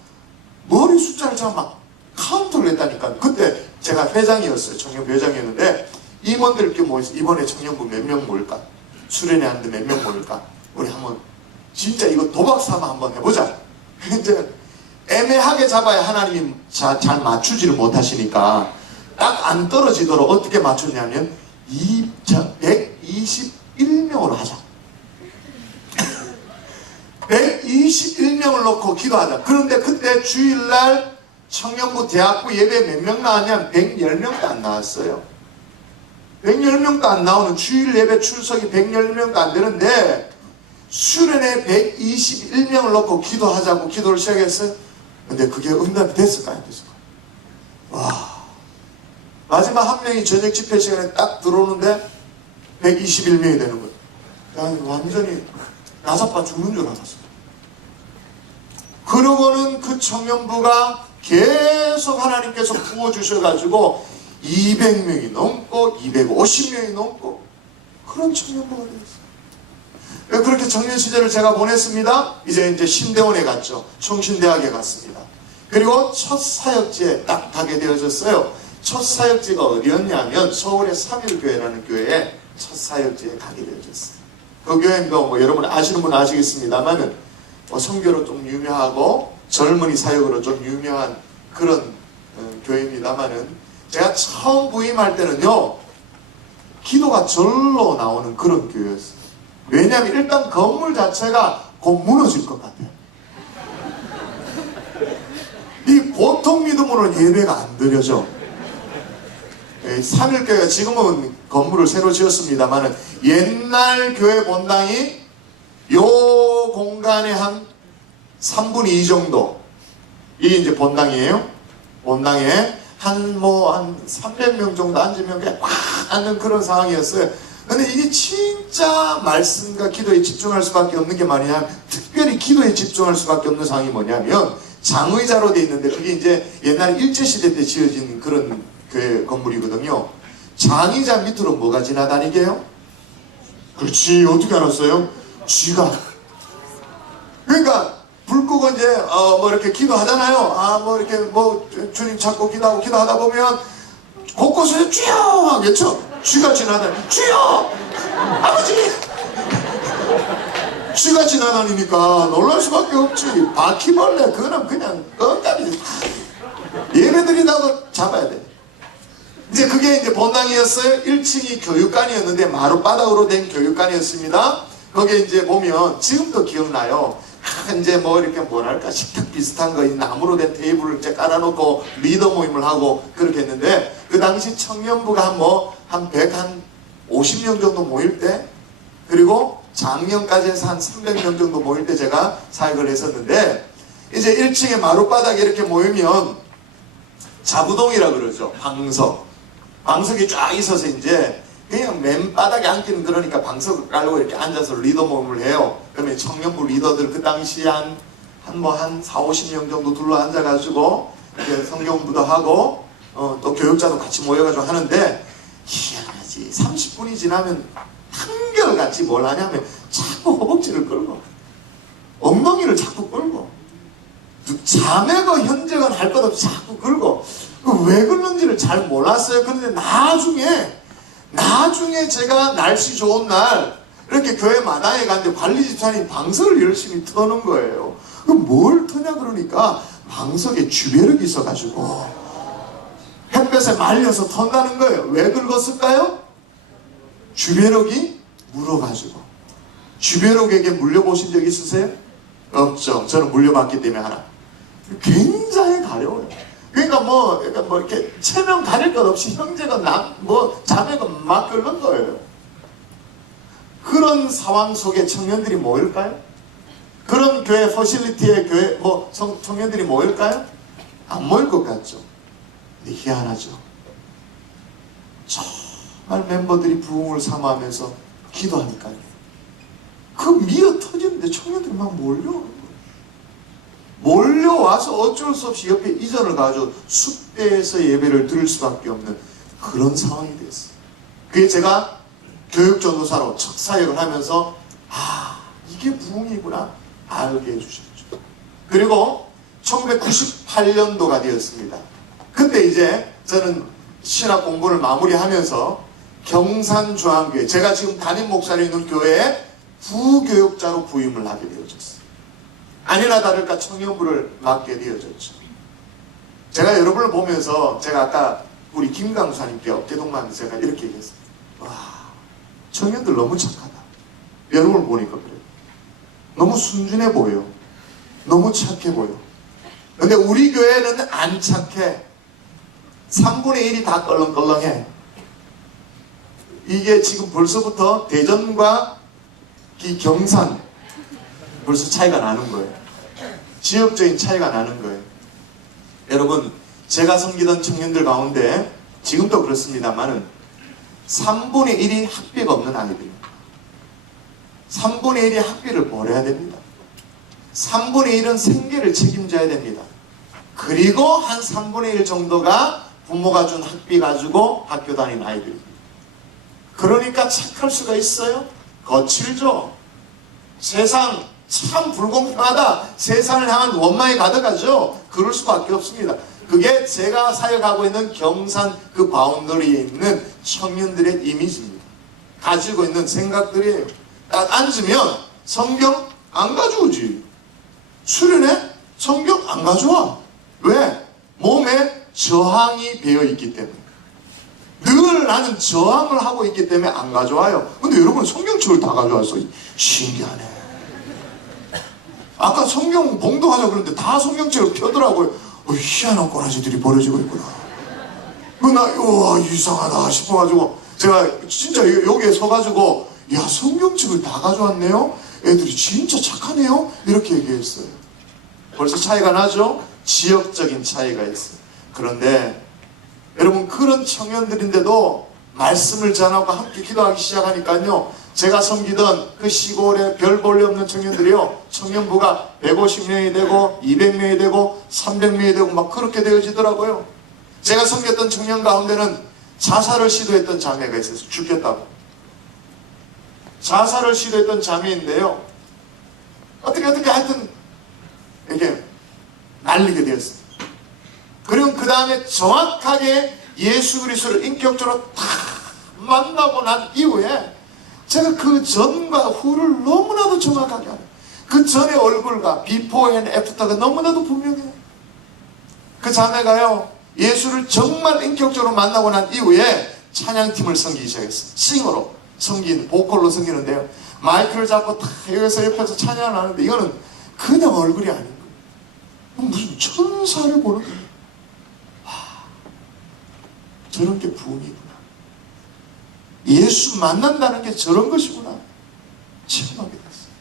머리 숫자를 제가 막 카운트를 했다니까. 그때 제가 회장이었어요. 청년부 회장이었는데 임원들 이렇게 모여서 이번에 청년부 몇 명 모일까? 수련회 하는데 몇 명 모일까? 우리 한번 진짜 이거 도박 삼아 한번 해보자. 이제 애매하게 잡아야 하나님이 잘 맞추지를 못하시니까 딱 안 떨어지도록 어떻게 맞췄냐면 121명으로 하자. 121명을 놓고 기도하자. 그런데 그때 주일날 청년부 대학부 예배 몇 명 나왔냐면 110명도 안 나왔어요. 110명도 안 나오는 주일 예배 출석이 110명도 안 되는데 수련회 121명을 놓고 기도하자고 기도를 시작했어요. 근데 그게 응답이 됐을까요? 안 됐을까요? 와, 마지막 한 명이 저녁 집회 시간에 딱 들어오는데 121명이 되는 거예요. 야, 완전히 나사빠 죽는 줄 알았어요. 그러고는 그 청년부가 계속 하나님께서 부어주셔가지고 200명이 넘고 250명이 넘고 그런 청년부가 되었어요. 그렇게 청년 시절을 제가 보냈습니다. 이제 신대원에 갔죠. 총신대학에 갔습니다. 그리고 첫 사역지에 딱 가게 되어졌어요. 첫 사역지가 어디였냐면 서울의 3일교회라는 교회에 첫 사역지에 가게 되어졌어요. 그 교회는 뭐 여러분 아시는 분은 아시겠습니다만은 선교로 좀 유명하고 젊은이 사역으로 좀 유명한 그런 교회입니다만은 제가 처음 부임할 때는요, 기도가 절로 나오는 그런 교회였어요. 왜냐하면 일단 건물 자체가 곧 무너질 것 같아요. 보통 믿음으로는 예배가 안 드려져. 3일교회가 지금은 건물을 새로 지었습니다만 옛날 교회 본당이 요 공간의 한 3분의 2 정도 이 이제 본당이에요. 본당에 한 300명 정도 앉으면 그냥 꽉 앉는 그런 상황이었어요. 근데 이게 진짜 말씀과 기도에 집중할 수밖에 없는 게 뭐냐면 특별히 기도에 집중할 수밖에 없는 상황이 뭐냐면 장의자로 돼 있는데 그게 이제 옛날에 일제시대 때 지어진 그런 교회 건물이거든요. 장의자 밑으로 뭐가 지나다니게요? 그렇지. 어떻게 알았어요? 쥐가. 그러니까 불 끄고 이제 뭐 이렇게 기도하잖아요. 뭐 이렇게 뭐 주님 찾고 기도하다 보면 곳곳에 주여 외쳐. 쥐가 지나다니. 주여 아버지. 쥐가 지나다니니까 놀랄 수밖에 없지. 바퀴벌레 그거는 그냥 껌값이지. 예배드린다고 잡아야 돼. 이제 그게 이제 본당이었어요. 1층이 교육관이었는데 마룻바닥으로 된 교육관이었습니다. 거기에 이제 보면 지금도 기억나요. 이제 뭐 이렇게 뭐랄까 식탁 비슷한 거 이 나무로 된 테이블을 이제 깔아놓고 리더 모임을 하고 그렇게 했는데 그 당시 청년부가 한 150명 정도 모일 때 그리고 장년까지 해서 한 300명 정도 모일 때 제가 사역을 했었는데 이제 1층에 마룻바닥에 이렇게 모이면 자부동이라 그러죠. 방석이 쫙 있어서 이제 그냥 맨바닥에 앉기는 그러니까 방석을 깔고 이렇게 앉아서 리더 모임을 해요. 그러면 청년부 리더들 그 당시 한 4, 50명 정도 둘러 앉아가지고 이렇게 성경부도 하고 또 교육자도 같이 모여가지고 하는데 희한하지. 30분이 지나면 한결같이 뭘 하냐면 자꾸 허벅지를 끌고 엉덩이를 자꾸 끌고 자매가 현재건 할 것 없이 자꾸 끌고 왜 그런지를 잘 몰랐어요. 그런데 나중에 제가 날씨 좋은 날 이렇게 교회 마당에 갔는데 관리 집사님 방석을 열심히 터는 거예요. 그럼 뭘 터냐 그러니까 방석에 주배력이 있어가지고 햇볕에 말려서 턴다는 거예요. 왜 긁었을까요? 주배력이 물어가지고. 주배력에게 물려보신 적 있으세요? 없죠. 저는 물려봤기 때문에 하나. 굉장히 가려워요. 그러니까 뭐 이렇게 체면 가릴 것 없이 형제가 자매가 막 끓는 거예요. 그런 상황 속에 청년들이 모일까요? 그런 교회 퍼실리티의 교회 청년들이 모일까요? 안 모일 것 같죠. 근데 희한하죠. 정말 멤버들이 부흥을 사모하면서 기도하니까요. 그 미어 터지는데 청년들이 막 몰려와서 어쩔 수 없이 옆에 이전을 가지고 숲대에서 예배를 드릴 수밖에 없는 그런 상황이 됐어요. 그게 제가 교육전도사로 첫 사역을 하면서 이게 부흥이구나 알게 해주셨죠. 그리고 1998년도가 되었습니다. 그때 이제 저는 신학 공부를 마무리하면서 경산중앙교회 제가 지금 담임 목사로 있는 교회에 부교육자로 부임을 하게 되어졌어요. 아니나 다를까 청년부를 맡게 되어졌죠. 제가 여러분을 보면서 제가 아까 우리 김강수님께 어깨동무하면서 제가 이렇게 얘기했어요. 와, 청년들 너무 착하다. 여러분을 보니까 그래요. 너무 순진해 보여. 너무 착해 보여. 근데 우리 교회는 안 착해. 3분의 1이 다 껄렁껄렁해. 이게 지금 벌써부터 대전과 이 경산 벌써 차이가 나는 거예요. 지역적인 차이가 나는 거예요. 여러분, 제가 섬기던 청년들 가운데 지금도 그렇습니다만은 3분의 1이 학비가 없는 아이들입니다. 3분의 1이 학비를 벌어야 됩니다. 3분의 1은 생계를 책임져야 됩니다. 그리고 한 3분의 1 정도가 부모가 준 학비 가지고 학교 다니는 아이들입니다. 그러니까 착할 수가 있어요? 거칠죠? 세상 참 불공평하다. 세상을 향한 원망이 가득하죠. 그럴 수밖에 없습니다. 그게 제가 사역하고 있는 경산 그 바운더리에 있는 청년들의 이미지입니다. 가지고 있는 생각들이에요. 딱 앉으면 성경 안 가져오지. 수련회 성경 안 가져와. 왜? 몸에 저항이 배어있기 때문에. 늘 나는 저항을 하고 있기 때문에 안 가져와요. 근데 여러분 성경책을 다 가져왔어요. 신기하네. 아까 성경 봉독하자고 그러는데 다 성경책을 펴더라고요. 희한한 꼬라지들이 벌어지고 있구나. 우와, 이상하다 싶어가지고 제가 진짜 여기에 서가지고 야, 성경책을 다 가져왔네요? 애들이 진짜 착하네요? 이렇게 얘기했어요. 벌써 차이가 나죠? 지역적인 차이가 있어요. 그런데 여러분, 그런 청년들인데도 말씀을 전하고 함께 기도하기 시작하니까요, 제가 섬기던 그 시골에 별 볼일 없는 청년들이요, 청년부가 150명이 되고 200명이 되고 300명이 되고 막 그렇게 되어지더라고요. 제가 섬겼던 청년 가운데는 자살을 시도했던 자매가 있었어요. 죽겠다고 자살을 시도했던 자매인데요, 어떻게 하여튼 이렇게 날리게 되었어요. 그리고 그 다음에 정확하게 예수 그리스도를 인격적으로 다 만나고 난 이후에 제가 그 전과 후를 너무나도 정확하게 알아요. 그 전의 얼굴과 비포 앤 애프터가 너무나도 분명해요. 그 자매가요, 예수를 정말 인격적으로 만나고 난 이후에 찬양팀을 섬기기 시작했어요. 싱어로 섬기는, 보컬로 섬기는데요, 마이크를 잡고 다 여기서 옆에서 찬양을 하는데 이거는 그냥 얼굴이 아닌 거예요. 무슨 천사를 보는 거예요. 저런 게 부흥이구나. 예수 만난다는 게 저런 것이구나. 체험하게 됐어요.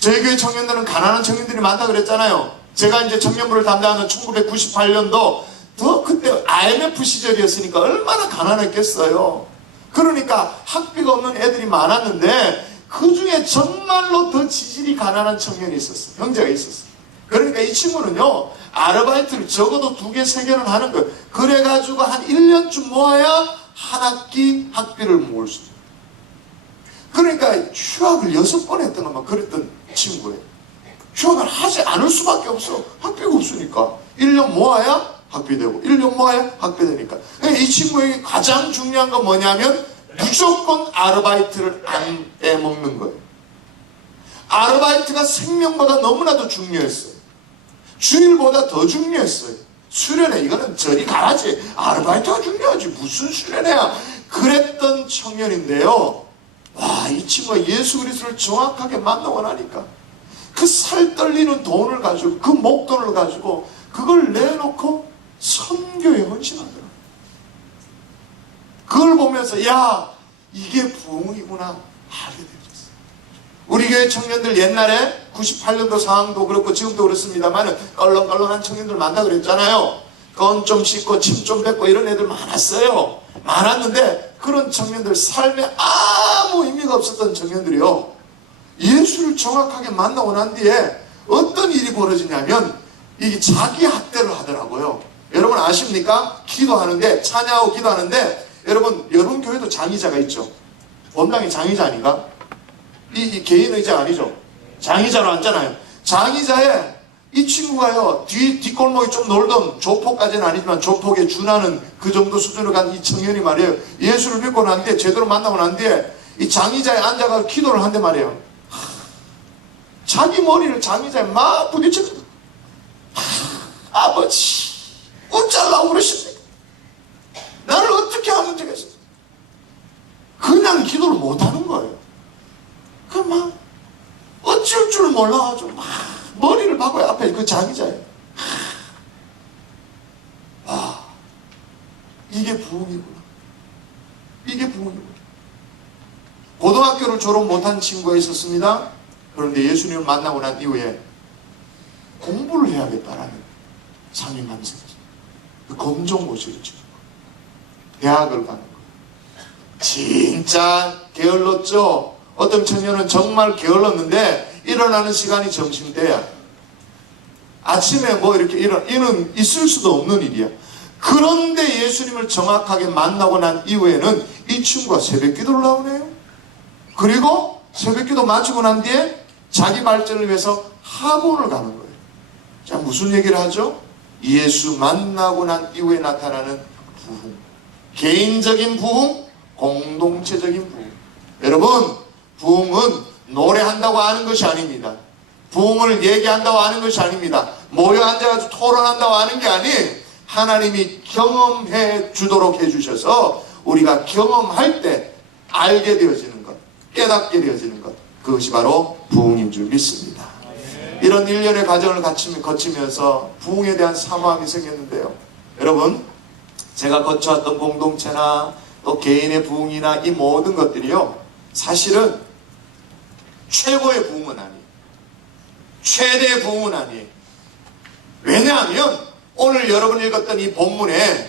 저희 교회 청년들은 가난한 청년들이 많다 그랬잖아요. 제가 이제 청년부를 담당하는 1998년도 더 그때 IMF 시절이었으니까 얼마나 가난했겠어요. 그러니까 학비가 없는 애들이 많았는데 그 중에 정말로 더 지질이 가난한 청년이 있었어요. 형제가 있었어요. 그러니까 이 친구는요, 아르바이트를 적어도 2개, 3개는 하는 거예요. 그래가지고 한 1년쯤 모아야 한 학기 학비를 모을 수 있어요. 그러니까 휴학을 6번 했던 아마 그랬던 친구예요. 휴학을 하지 않을 수밖에 없어. 학비가 없으니까. 1년 모아야 학비 되고 1년 모아야 학비 되니까. 이 친구에게 가장 중요한 건 뭐냐면 무조건 아르바이트를 안 빼먹는 거예요. 아르바이트가 생명보다 너무나도 중요했어요. 주일보다 더 중요했어요. 수련회, 이거는 저리 가야지. 아르바이트가 중요하지. 무슨 수련회야. 그랬던 청년인데요. 와, 이 친구가 예수 그리스도를 정확하게 만나고 나니까 그 살 떨리는 돈을 가지고, 그 목돈을 가지고 그걸 내놓고 선교에 헌신하더라고요. 그걸 보면서 야, 이게 부흥이구나 알게 되었어요. 우리 교회 청년들 옛날에 98년도 상황도 그렇고 지금도 그렇습니다만 껄렁껄렁한 청년들 많다 그랬잖아요. 건 좀 씻고 침 좀 뱉고 이런 애들 많았어요. 많았는데 그런 청년들, 삶에 아무 의미가 없었던 청년들이요, 예수를 정확하게 만나고 난 뒤에 어떤 일이 벌어지냐면 이게 자기 학대를 하더라고요. 여러분 아십니까? 기도하는데, 찬양하고 기도하는데, 여러분 교회도 장의자가 있죠. 본당이 장의자 아닌가? 이 개인 의자 아니죠. 장의자로 앉잖아요. 장의자에 이 친구가요, 뒷골목이 좀 놀던, 조폭까지는 아니지만 조폭에 준하는 그 정도 수준으로 간 이 청년이 말이에요, 예수를 믿고 난 뒤에, 제대로 만나고 난 뒤에 이 장의자에 앉아가지고 기도를 한대 말이에요. 자기 머리를 장의자에 막 부딪히면서 아버지 어쩌려고 그러십니까? 나를 어떻게 하면 되겠어요? 그냥 기도를 못하는 거예요. 그 막 어쩔 줄 몰라가지고 막 머리를 박아요. 앞에 그 장의자예요. 와, 이게 부흥이구나. 이게 부흥이구나. 고등학교를 졸업 못한 친구가 있었습니다. 그런데 예수님을 만나고 난 이후에 공부를 해야겠다라는 상임감이 생겼어요. 그 검정고시를 치는 거예요. 대학을 가는 거예요. 진짜 게을렀죠. 어떤 청년은 정말 게을렀는데 일어나는 시간이 점심때야. 아침에 뭐 이렇게 이는 있을 수도 없는 일이야. 그런데 예수님을 정확하게 만나고 난 이후에는 이 친구가 새벽 기도를 나오네요. 그리고 새벽 기도 마치고 난 뒤에 자기 발전을 위해서 학원을 가는 거예요. 자, 무슨 얘기를 하죠? 예수 만나고 난 이후에 나타나는 부흥. 개인적인 부흥, 공동체적인 부흥. 여러분, 부흥은 노래한다고 하는 것이 아닙니다. 부흥을 얘기한다고 하는 것이 아닙니다. 모여 앉아가지고 토론한다고 하는 게 아닌, 하나님이 경험해 주도록 해주셔서 우리가 경험할 때 알게 되어지는 것, 깨닫게 되어지는 것, 그것이 바로 부흥인 줄 믿습니다. 이런 일련의 과정을 거치면서 부흥에 대한 사모함이 생겼는데요. 여러분, 제가 거쳐왔던 공동체나 또 개인의 부흥이나 이 모든 것들이요, 사실은 최고의 부흥은 아니에요. 최대의 부흥은 아니에요. 왜냐하면 오늘 여러분 읽었던 이 본문에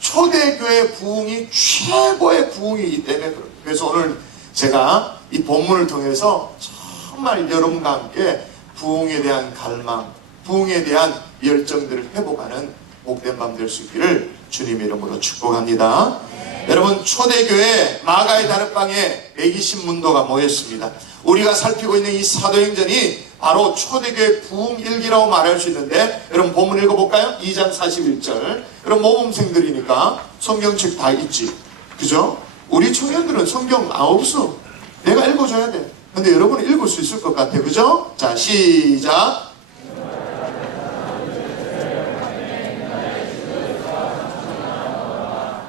초대교회 부흥이 최고의 부흥이기 때문에 그래요. 그래서 오늘 제가 이 본문을 통해서 정말 여러분과 함께 부흥에 대한 갈망, 부흥에 대한 열정들을 회복하는 복된 밤 될 수 있기를 주님의 이름으로 축복합니다. 여러분, 초대교회 마가의 다락방에 120문도가 모였습니다. 우리가 살피고 있는 이 사도행전이 바로 초대교회 부흥일기라고 말할 수 있는데, 여러분 본문 읽어볼까요? 2장 41절. 여러분 모범생들이니까 성경책 다 있지, 그죠? 우리 청년들은 성경 없어. 내가 읽어줘야 돼. 근데 여러분은 읽을 수 있을 것 같아요, 그죠? 자, 시작.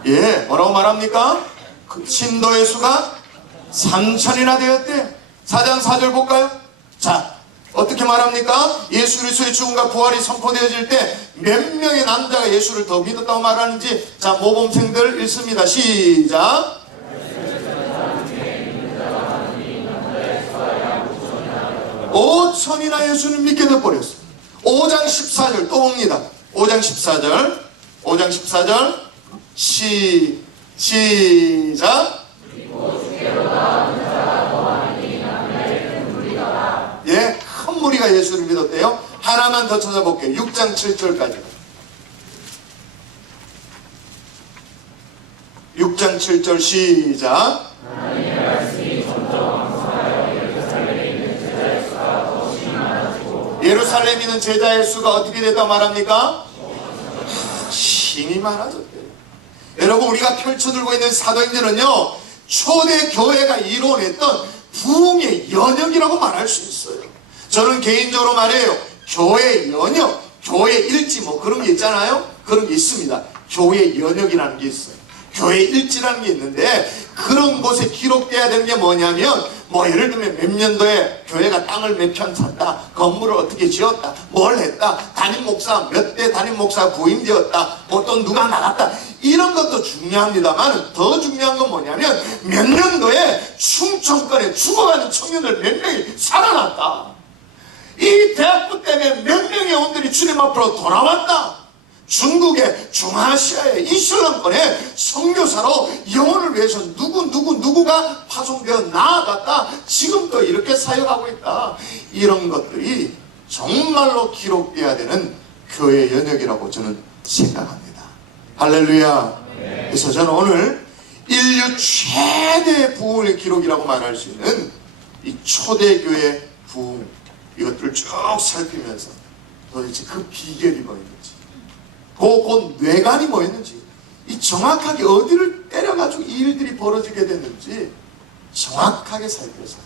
예, 뭐라고 말합니까? 그 신도의 수가 3,000이나 되었대. 4장 4절 볼까요? 자, 어떻게 말합니까? 예수 그리스도의 죽음과 부활이 선포되어질 때 몇 명의 남자가 예수를 더 믿었다고 말하는지, 자, 모범생들 읽습니다. 시작. 5,000이나 예수를 믿게 돼버렸어. 5장 14절 또 봅니다. 5장 14절 5장 14절 시작. 예, 큰 무리가 예수를 믿었대요. 하나만 더 찾아볼게요. 6장 7절까지. 6장 7절 시작. 예루살렘에 있는 제자의 수가 어떻게 됐다고 말합니까? 힘이 많아졌대요. 여러분, 우리가 펼쳐들고 있는 사도행전은요, 초대 교회가 이루어냈던 부흥의 연역이라고 말할 수 있어요. 저는 개인적으로 말해요. 교회 연역, 교회 일지 뭐 그런 게 있잖아요. 그런 게 있습니다. 교회 연역이라는 게 있어요. 교회 일지라는 게 있는데, 그런 곳에 기록돼야 되는 게 뭐냐면, 뭐 예를 들면 몇 년도에 교회가 땅을 몇 편 샀다, 건물을 어떻게 지었다, 뭘 했다, 담임 목사 몇 대 담임 목사 부임되었다, 뭐 또 누가 나갔다, 이런 것도 중요합니다만 더 중요한 건 뭐냐면 몇 년도에 충청권에 죽어가는 청년들 몇 명이 살아났다, 이 대학부 때문에 몇 명의 원들이 주님 앞으로 돌아왔다, 중국의 중아시아의 이슬람권의 선교사로 영혼을 위해서 누구가 파송되어 나아갔다, 지금도 이렇게 사역하고 있다, 이런 것들이 정말로 기록돼야 되는 교회 연역이라고 저는 생각합니다. 할렐루야. 그래서 저는 오늘 인류 최대의 부흥의 기록이라고 말할 수 있는 이 초대교회 부흥, 이것들을 쭉 살피면서 도대체 그 비결이 뭐였는지, 그 뇌관이 뭐였는지, 이 정확하게 어디를 때려가지고 이 일들이 벌어지게 됐는지 정확하게 살펴서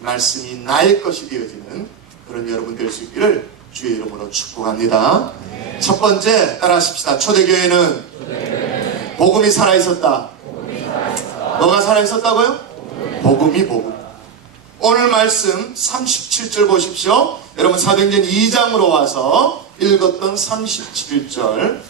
말씀이 나의 것이 되어지는 그런 여러분 될 수 있기를 주의 이름으로 축복합니다. 첫 번째 따라하십시다. 초대교회는 복음이 살아있었다. 너가 살아있었다고요? 복음이 복음. 오늘 말씀 37절 보십시오. 여러분 사도행전 2장으로 와서 읽었던 37절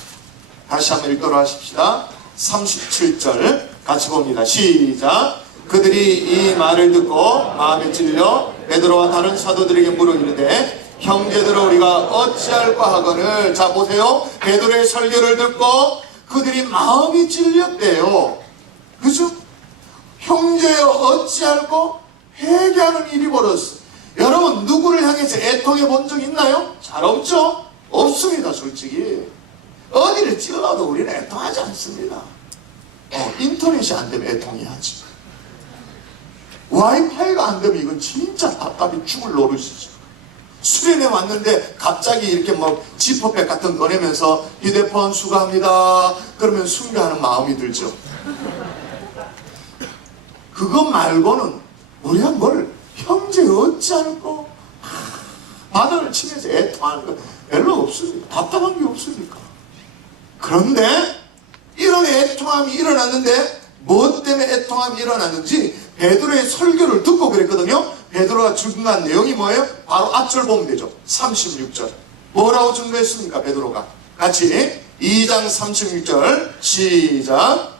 다시 한번 읽도록 하십시다. 37절 같이 봅니다. 시작. 그들이 이 말을 듣고 마음에 찔려 베드로와 다른 사도들에게 물어 이르되 형제들아 우리가 어찌할까 하거늘. 자 보세요. 베드로의 설교를 듣고 그들이 마음이 찔렸대요. 그죠? 형제여 어찌할까? 회개하는 일이 벌었어. 여러분 누구를 향해서 애통해 본 적 있나요? 잘 없죠? 없습니다. 솔직히 어디를 찔러도 우리는 애통하지 않습니다. 인터넷이 안 되면 애통해야지. 와이파이가 안 되면 이건 진짜 답답해 죽을 노릇이죠. 수련회 왔는데 갑자기 이렇게 뭐 지퍼백 같은 거 꺼내면서 휴대폰 수거합니다 그러면 숭배하는 마음이 들죠. 그거 말고는 우리가 뭘 형제 어찌할꼬 바닥을 치면서 애통하는 거 별로 없습니다. 답답한 게 없으니까. 그런데 이런 애통함이 일어났는데 뭐 때문에 애통함이 일어났는지 베드로의 설교를 듣고 그랬거든요. 베드로가 증거한 내용이 뭐예요? 바로 앞절 보면 되죠. 36절. 뭐라고 증거했습니까? 베드로가. 같이 2장 36절 시작.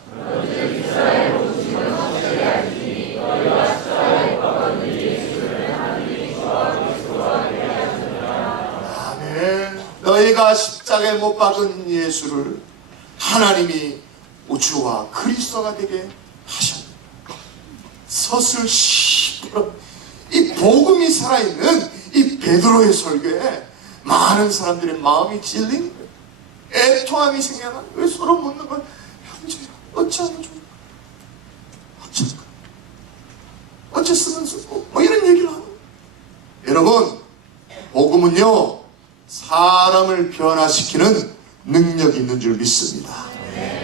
아멘. 너희가 십자가에 못 박은 예수를 하나님이 주와 그리스도가 되게 하셨다. 서슬 시부러 이 복음이 살아있는 이 베드로의 설교에 많은 사람들의 마음이 찔린 거예요. 애통함이 생겨나. 왜 서로 묻는 거야? 형제 어찌하면 좋을까? 어찌할까? 어찌쓰면 쓰고 뭐 이런 얘기를 하는 거예요. 여러분, 복음은요 사람을 변화시키는 능력이 있는 줄 믿습니다.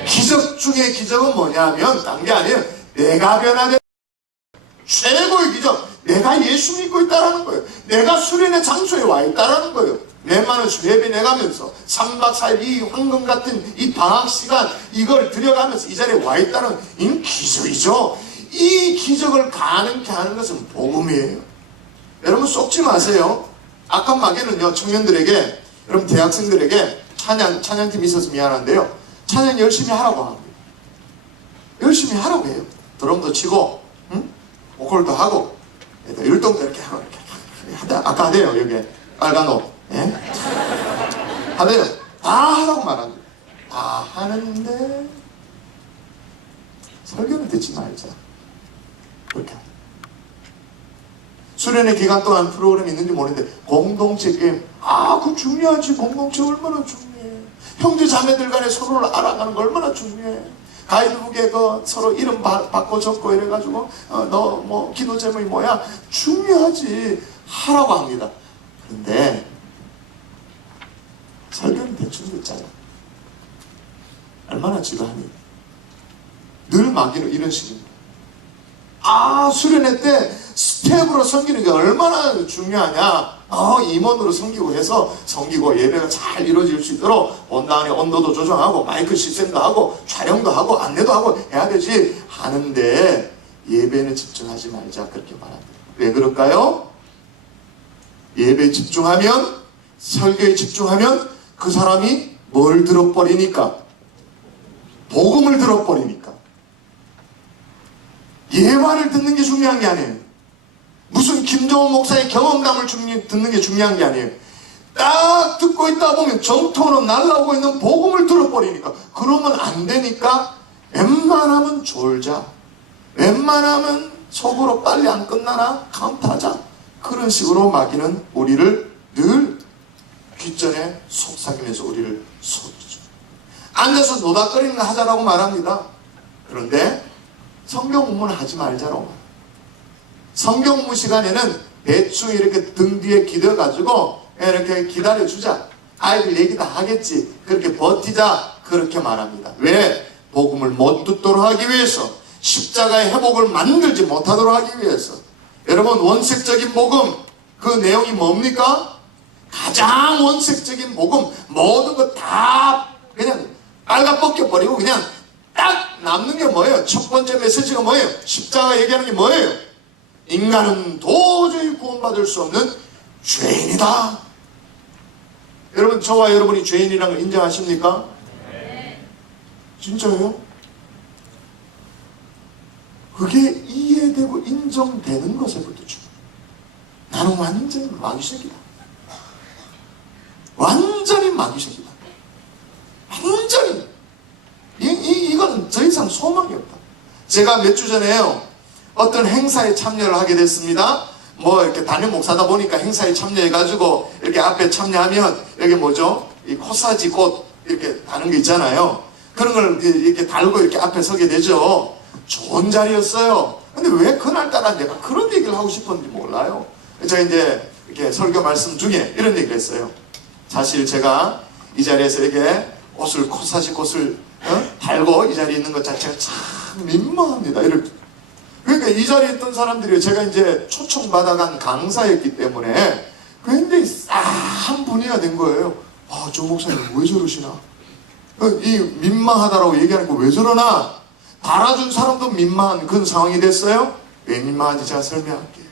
기적 중에 기적은 뭐냐면 딴 게 아니에요. 내가 변화된 최고의 기적, 내가 예수 믿고 있다라는 거예요. 내가 수련의 장소에 와 있다라는 거예요. 웬만한 예배 내가면서 3박 4일 이 황금 같은 이 방학 시간 이걸 들여가면서 이 자리에 와 있다는 이 기적이죠. 이 기적을 가능케 하는 것은 복음이에요. 여러분 속지 마세요. 악한 마귀는요 청년들에게, 여러분 대학생들에게 찬양팀이 있어서 미안한데요, 찬양 열심히 하라고 합니다. 열심히 하라고 해요. 드럼도 치고 보컬도 하고 율동도 이렇게 하고 이렇게 아까 하대요. 여기 빨간 옷 하대요. 다 하라고 말합니다. 다 하는데 설교는 듣지 말자 그렇게 합니다. 수련의 기간 동안 프로그램이 있는지 모르는데 공동체 게임, 그거 중요하지. 공동체 얼마나 중요해. 형제 자매들 간에 서로를 알아가는 거 얼마나 중요해. 가이드북에 서로 이름 바꿔 적고 이래가지고 너 뭐 기도 제목이 뭐야, 중요하지. 하라고 합니다. 그런데 설교는 대충 듣잖아. 얼마나 지루하니. 늘 마귀는 이런 식입니다. 수련회 때 스텝으로 섬기는 게 얼마나 중요하냐. 임원으로 섬기고 해서 섬기고 예배가 잘 이루어질 수 있도록 온당에 온도도 조정하고 마이크 시스템도 하고 촬영도 하고 안내도 하고 해야 되지. 하는데 예배는 집중하지 말자 그렇게 말합니다. 왜 그럴까요? 예배에 집중하면, 설교에 집중하면 그 사람이 뭘 들어버리니까? 복음을 들어버리니까. 예화를 듣는 게 중요한 게 아니에요. 무슨 김정은 목사의 경험담을 듣는 게 중요한 게 아니에요. 딱 듣고 있다 보면 정통으로 날라오고 있는 복음을 들어버리니까. 그러면 안 되니까 웬만하면 졸자. 웬만하면 속으로 빨리 안 끝나나 카운트하자. 그런 식으로 마귀는 우리를 늘 귓전에 속삭이면서 우리를 속이죠. 앉아서 노닥거리는 거 하자라고 말합니다. 그런데 성경 공부는 하지 말자라고 말합니다. 성경 공부 시간에는 대충 이렇게 등 뒤에 기대가지고 이렇게 기다려주자. 아이들 얘기 다 하겠지. 그렇게 버티자. 그렇게 말합니다. 왜? 복음을 못 듣도록 하기 위해서, 십자가의 회복을 만들지 못하도록 하기 위해서. 여러분, 원색적인 복음, 그 내용이 뭡니까? 가장 원색적인 복음, 모든 거 다 그냥 빨가 벗겨버리고 그냥 딱 남는 게 뭐예요? 첫 번째 메시지가 뭐예요? 십자가 얘기하는 게 뭐예요? 인간은 도저히 구원받을 수 없는 죄인이다. 여러분, 저와 여러분이 죄인이라는 걸 인정하십니까? 네. 진짜요? 그게 이해되고 인정되는 것에부터 중요해요. 나는 완전히 마귀새끼다. 완전히 마귀새끼다. 완전히. 이건 더 이상 소망이 없다. 제가 몇 주 전에요, 어떤 행사에 참여를 하게 됐습니다. 뭐 이렇게 담임 목사다 보니까 행사에 참여해가지고 이렇게 앞에 참여하면 여기 뭐죠? 이 코사지 꽃 이렇게 다는 거 있잖아요. 그런 걸 이렇게 달고 이렇게 앞에 서게 되죠. 좋은 자리였어요. 근데 왜 그날따라 내가 그런 얘기를 하고 싶었는지 몰라요. 제가 이제 이렇게 설교 말씀 중에 이런 얘기를 했어요. 사실 제가 이 자리에서 이렇게 코사지 꽃을 달고 이 자리에 있는 것 자체가 참 민망합니다. 이렇게. 그러니까 이 자리에 있던 사람들이 제가 이제 초청받아간 강사였기 때문에 굉장히 싸한 분위기가 된 거예요. 저 목사님 왜 저러시나? 이 민망하다라고 얘기하는 거 왜 저러나? 달아준 사람도 민망한 그런 상황이 됐어요. 왜 민망한지 제가 설명할게요.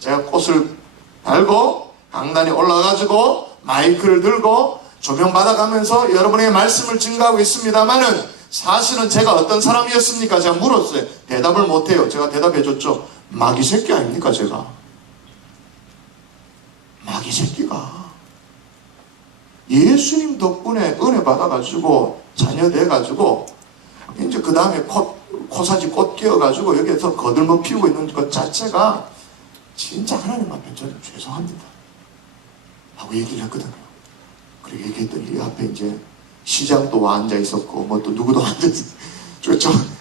제가 꽃을 달고 강단에 올라가지고 마이크를 들고 조명 받아가면서 여러분에게 말씀을 증거하고 있습니다만은 사실은 제가 어떤 사람이었습니까? 제가 물었어요. 대답을 못해요. 제가 대답해줬죠. 마귀 새끼 아닙니까 제가? 마귀 새끼가 예수님 덕분에 은혜 받아가지고 자녀 돼가지고 이제 그 다음에 코사지 꽃 끼어가지고 여기에서 거들먹 피우고 있는 것 자체가 진짜 하나님 앞에 저는 죄송합니다 하고 얘기를 했거든요. 그리고 얘기했더니 이 앞에 이제 시장도 와 앉아 있었고 뭐 또 누구도 앉아 있었고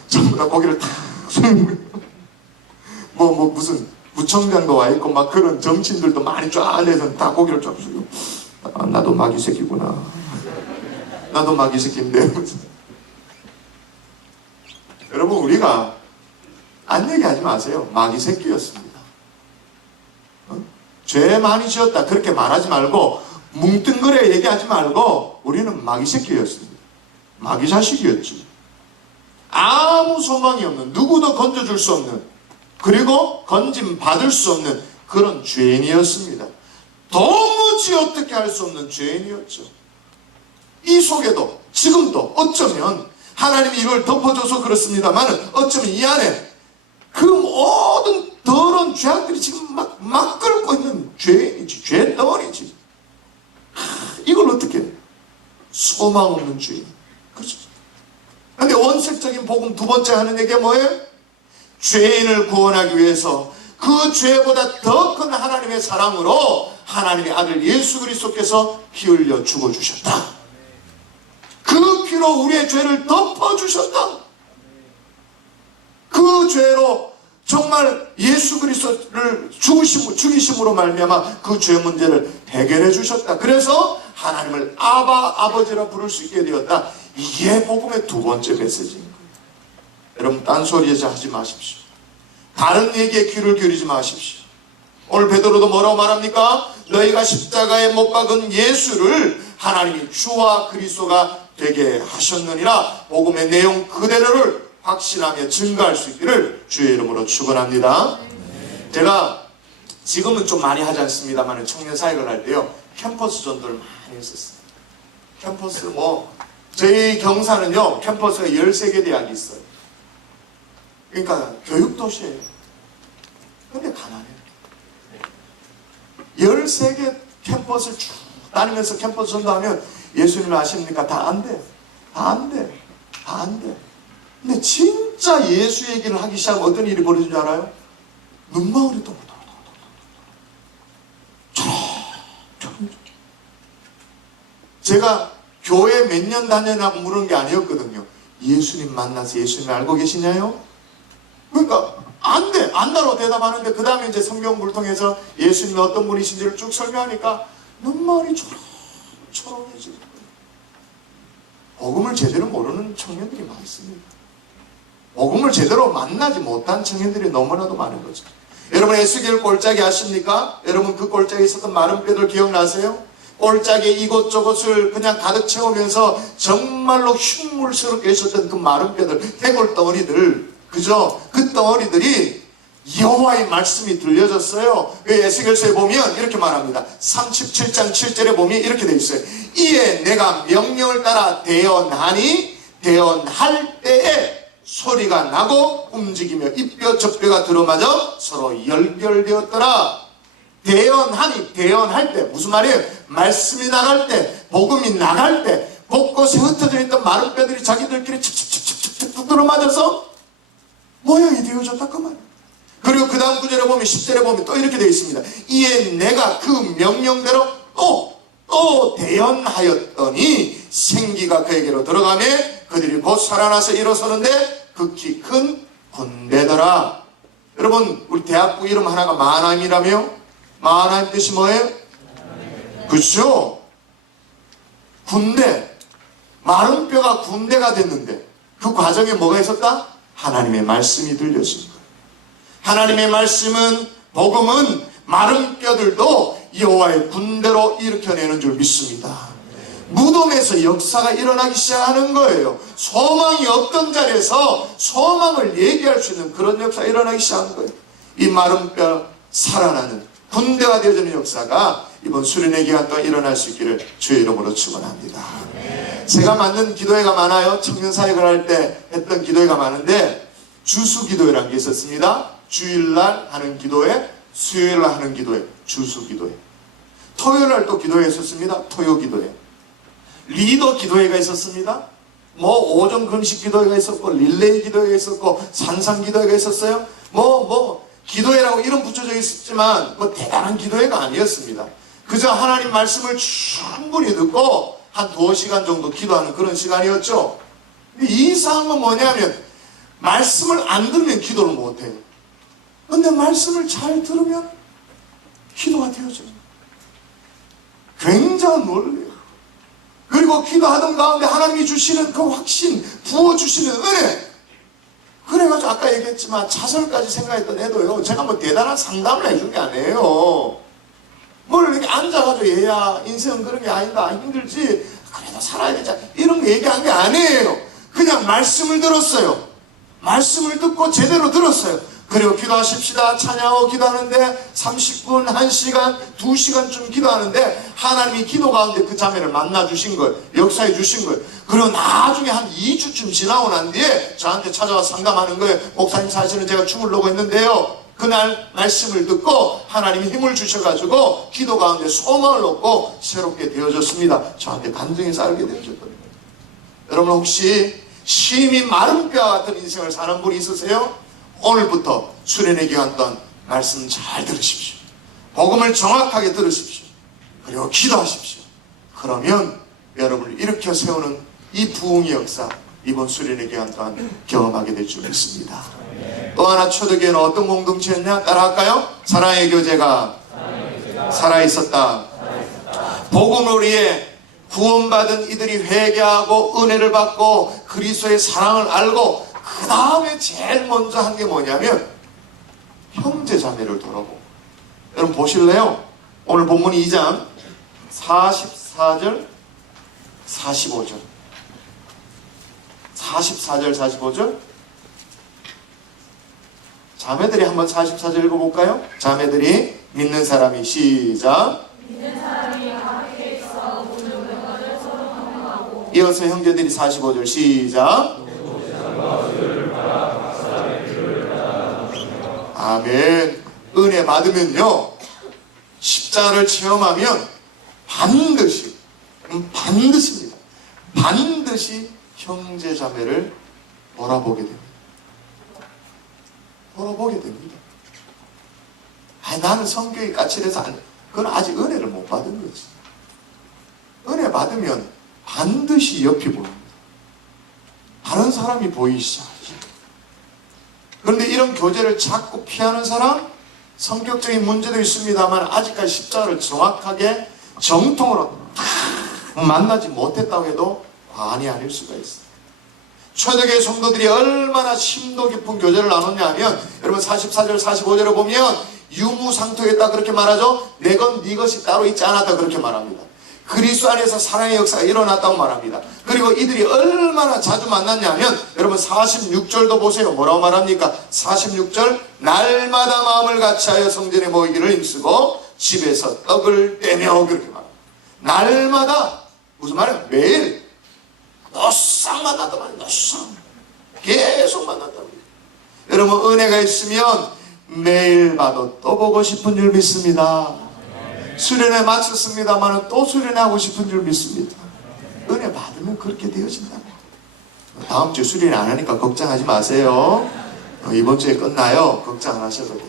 전부 다 고개를 탁 뭐 무슨 구청장도 와 있고 막 그런 정치인들도 많이 쫙 앉아서 다 고개를 쫙 숙이고 아, 나도 마귀 새끼구나. 나도 마귀 새끼인데. 여러분 우리가 안 얘기하지 마세요. 마귀 새끼였습니다. 죄 많이 지었다 그렇게 말하지 말고 뭉뚱그려 얘기하지 말고 우리는 마귀 새끼였습니다. 마귀 자식이었지. 아무 소망이 없는, 누구도 건져줄 수 없는, 그리고 건짐 받을 수 없는 그런 죄인이었습니다. 도무지 어떻게 할 수 없는 죄인이었죠. 이 속에도 지금도 어쩌면 하나님이 이걸 덮어줘서 그렇습니다만 어쩌면 이 안에 그 모든 더러운 죄악들이 지금 막 끓고 있는 죄인이지, 죄덩어리지. 이걸 어떻게 해? 소망 없는 죄인. 그렇죠. 근데 원색적인 복음 두 번째 하는 얘기가 뭐예요? 죄인을 구원하기 위해서 그 죄보다 더 큰 하나님의 사랑으로 하나님의 아들 예수 그리스도께서 피 흘려 죽어주셨다. 그 피로 우리의 죄를 덮어주셨다. 그 죄로 정말 예수 그리스도를 죽이심으로 말미암아 그 죄 문제를 해결해 주셨다. 그래서 하나님을 아버지라 부를 수 있게 되었다. 이게 복음의 두 번째 메시지인 거예요. 여러분 딴소리 하지 마십시오. 다른 얘기에 귀를 기울이지 마십시오. 오늘 베드로도 뭐라고 말합니까? 너희가 십자가에 못 박은 예수를 하나님이 주와 그리스도가 되게 하셨느니라. 복음의 내용 그대로를 확신하며 증거할 수 있기를 주의 이름으로 축원합니다. 제가 지금은 좀 많이 하지 않습니다만 청년 사역을 할 때요 캠퍼스 전도를 많이 했었어요. 캠퍼스 저희 경사는요 캠퍼스가 13개 대학이 있어요. 그러니까 교육도시예요. 근데 가난해요. 13개 캠퍼스를 쭉 다니면서 캠퍼스 전도하면 예수님을 아십니까? 다 안 돼. 다 안 돼. 다 안 돼. 근데 진짜 예수 얘기를 하기 시작하면 어떤 일이 벌어진 줄 알아요? 눈망울이 또 제가 교회 몇 년 다녔냐고 물은 게 아니었거든요. 예수님 만나서 예수님 알고 계시냐요? 그러니까 안 돼. 안다로 대답하는데 그 다음에 이제 성경을 통해서 예수님이 어떤 분이신지를 쭉 설명하니까 눈망울이 초롱초롱해지는 거예요. 복음을 제대로 모르는 청년들이 많습니다. 복음을 제대로 만나지 못한 청년들이 너무나도 많은 거죠. 여러분 에스겔 골짜기 아십니까? 여러분 그 골짜기에 있었던 마른 뼈들 기억나세요? 골짜기에 이곳저곳을 그냥 가득 채우면서 정말로 흉물스럽게 있었던 그 마른 뼈들, 해골 덩어리들, 그죠? 그 덩어리들이 여호와의 말씀이 들려졌어요. 에스겔서에 보면 이렇게 말합니다. 37장 7절에 보면 이렇게 되어 있어요. 이에 내가 명령을 따라 대언하니 대언할 때에 소리가 나고 움직이며 이 뼈 저 뼈가 들어맞아 서로 연결되었더라. 대언하니 대언할 때 무슨 말이에요? 말씀이 나갈 때, 복음이 나갈 때 곳곳에 흩어져 있던 마른 뼈들이 자기들끼리 툭툭툭툭툭 들어맞아서 모양이 되어졌다 그 말이에요. 그리고 그 다음 구절에 보면 10절에 보면 또 이렇게 되어 있습니다. 이에 내가 그 명령대로 또 대언하였더니 생기가 그에게로 들어가며 그들이 곧 살아나서 일어서는데 극히 큰 군대더라. 여러분 우리 대학부 이름 하나가 마하나임이라며? 마하나임 뜻이 뭐예요? 그렇죠? 군대. 마른 뼈가 군대가 됐는데 그 과정에 뭐가 있었다? 하나님의 말씀이 들려진 거예요. 하나님의 말씀은, 복음은 마른 뼈들도 여호와의 군대로 일으켜내는 줄 믿습니다. 무덤에서 역사가 일어나기 시작하는 거예요. 소망이 없던 자리에서 소망을 얘기할 수 있는 그런 역사가 일어나기 시작한 거예요. 이 마른 뼈 살아나는 군대가 되어지는 역사가 이번 수련회 기간 동안 일어날 수 있기를 주의 이름으로 축원합니다. 제가 맡는 기도회가 많아요. 청년 사역을 할 때 했던 기도회가 많은데 주수 기도회라는 게 있었습니다. 주일날 하는 기도회, 수요일날 하는 기도회, 주수 기도회. 토요일날 또 기도회 있었습니다. 토요 기도회. 리더 기도회가 있었습니다. 오전 금식 기도회가 있었고, 릴레이 기도회가 있었고, 산상 기도회가 있었어요. 기도회라고 이름 붙여져 있었지만, 대단한 기도회가 아니었습니다. 그저 하나님 말씀을 충분히 듣고, 한 2시간 정도 기도하는 그런 시간이었죠. 이상한 건 뭐냐면, 말씀을 안 들으면 기도를 못해요. 근데 말씀을 잘 들으면, 기도가 되어져요. 굉장한 논리예요. 그리고 기도하던 가운데 하나님이 주시는 그 확신, 부어주시는 은혜. 그래가지고 아까 얘기했지만 자살까지 생각했던 애도요. 제가 대단한 상담을 해준 게 아니에요. 뭘 이렇게 앉아가지고 얘야 인생은 그런 게 아니다. 힘들지. 그래도 살아야 되자. 이런 거 얘기한 게 아니에요. 그냥 말씀을 들었어요. 말씀을 듣고 제대로 들었어요. 그리고 기도하십시다. 찬양하고 기도하는데 30분, 1시간, 2시간쯤 기도하는데 하나님이 기도 가운데 그 자매를 만나주신 거예요. 역사해 주신 거예요. 그리고 나중에 한 2주쯤 지나고 난 뒤에 저한테 찾아와서 상담하는 거예요. 목사님 사실은 제가 주물러고 했는데요. 그날 말씀을 듣고 하나님이 힘을 주셔가지고 기도 가운데 소망을 얻고 새롭게 되어졌습니다. 저한테 간증이 쌓이게 되어졌거든요. 여러분 혹시 심히 마른 뼈와 같은 인생을 사는 분이 있으세요? 오늘부터 수련회 기간 동안 말씀 잘 들으십시오. 복음을 정확하게 들으십시오. 그리고 기도하십시오. 그러면 여러분을 일으켜 세우는 이 부흥의 역사 이번 수련회 기간 동안 경험하게 될 줄 믿습니다. 또 하나 초대교회는 어떤 공동체였냐? 따라할까요? 사랑의 교제가 살아있었다. 복음을 위해 구원받은 이들이 회개하고 은혜를 받고 그리스도의 사랑을 알고 그 다음에 제일 먼저 한 게 뭐냐면 형제 자매를 돌아보고. 여러분 보실래요? 오늘 본문 2장 44절 45절 44절 45절 자매들이 한번 44절 읽어볼까요? 자매들이 믿는 사람이 시작. 믿는 사람이 함께 있어 모든 것을 서로 공유하고. 이어서 형제들이 45절 시작. 아멘. 은혜 받으면요 십자가를 체험하면 반드시입니다. 반드시 형제 자매를 돌아보게 됩니다. 돌아보게 됩니다. 나는 성격이 까칠해서 그건 아직 은혜를 못 받은 거지. 은혜 받으면 반드시 옆이 보입니다. 다른 사람이 보이기 시작하죠. 그런데 이런 교제를 자꾸 피하는 사람, 성격적인 문제도 있습니다만 아직까지 십자가를 정확하게 정통으로 만나지 못했다고 해도 과언이 아닐 수가 있어요. 초대교회 성도들이 얼마나 심도 깊은 교제를 나눴냐 하면 여러분 44절 45절을 보면 유무상통했다 그렇게 말하죠. 내 것 네 것이 따로 있지 않았다 그렇게 말합니다. 그리스도 안에서 사랑의 역사가 일어났다고 말합니다. 그리고 이들이 얼마나 자주 만났냐면 여러분 46절도 보세요. 뭐라고 말합니까? 46절 날마다 마음을 같이하여 성전에 모이기를 힘쓰고 집에서 떡을 떼며 그렇게 말합니다. 날마다 무슨 말이에요? 매일 노상 만났단 말이에요. 노상 계속 만났단 말이에요. 여러분 은혜가 있으면 매일 봐도 또 보고 싶은 줄 믿습니다. 수련회 마쳤습니다만 또 수련하고 싶은 줄 믿습니다. 은혜 받으면 그렇게 되어진다. 다음 주에 수련회 안 하니까 걱정하지 마세요. 이번 주에 끝나요. 걱정 안 하셔도 돼요.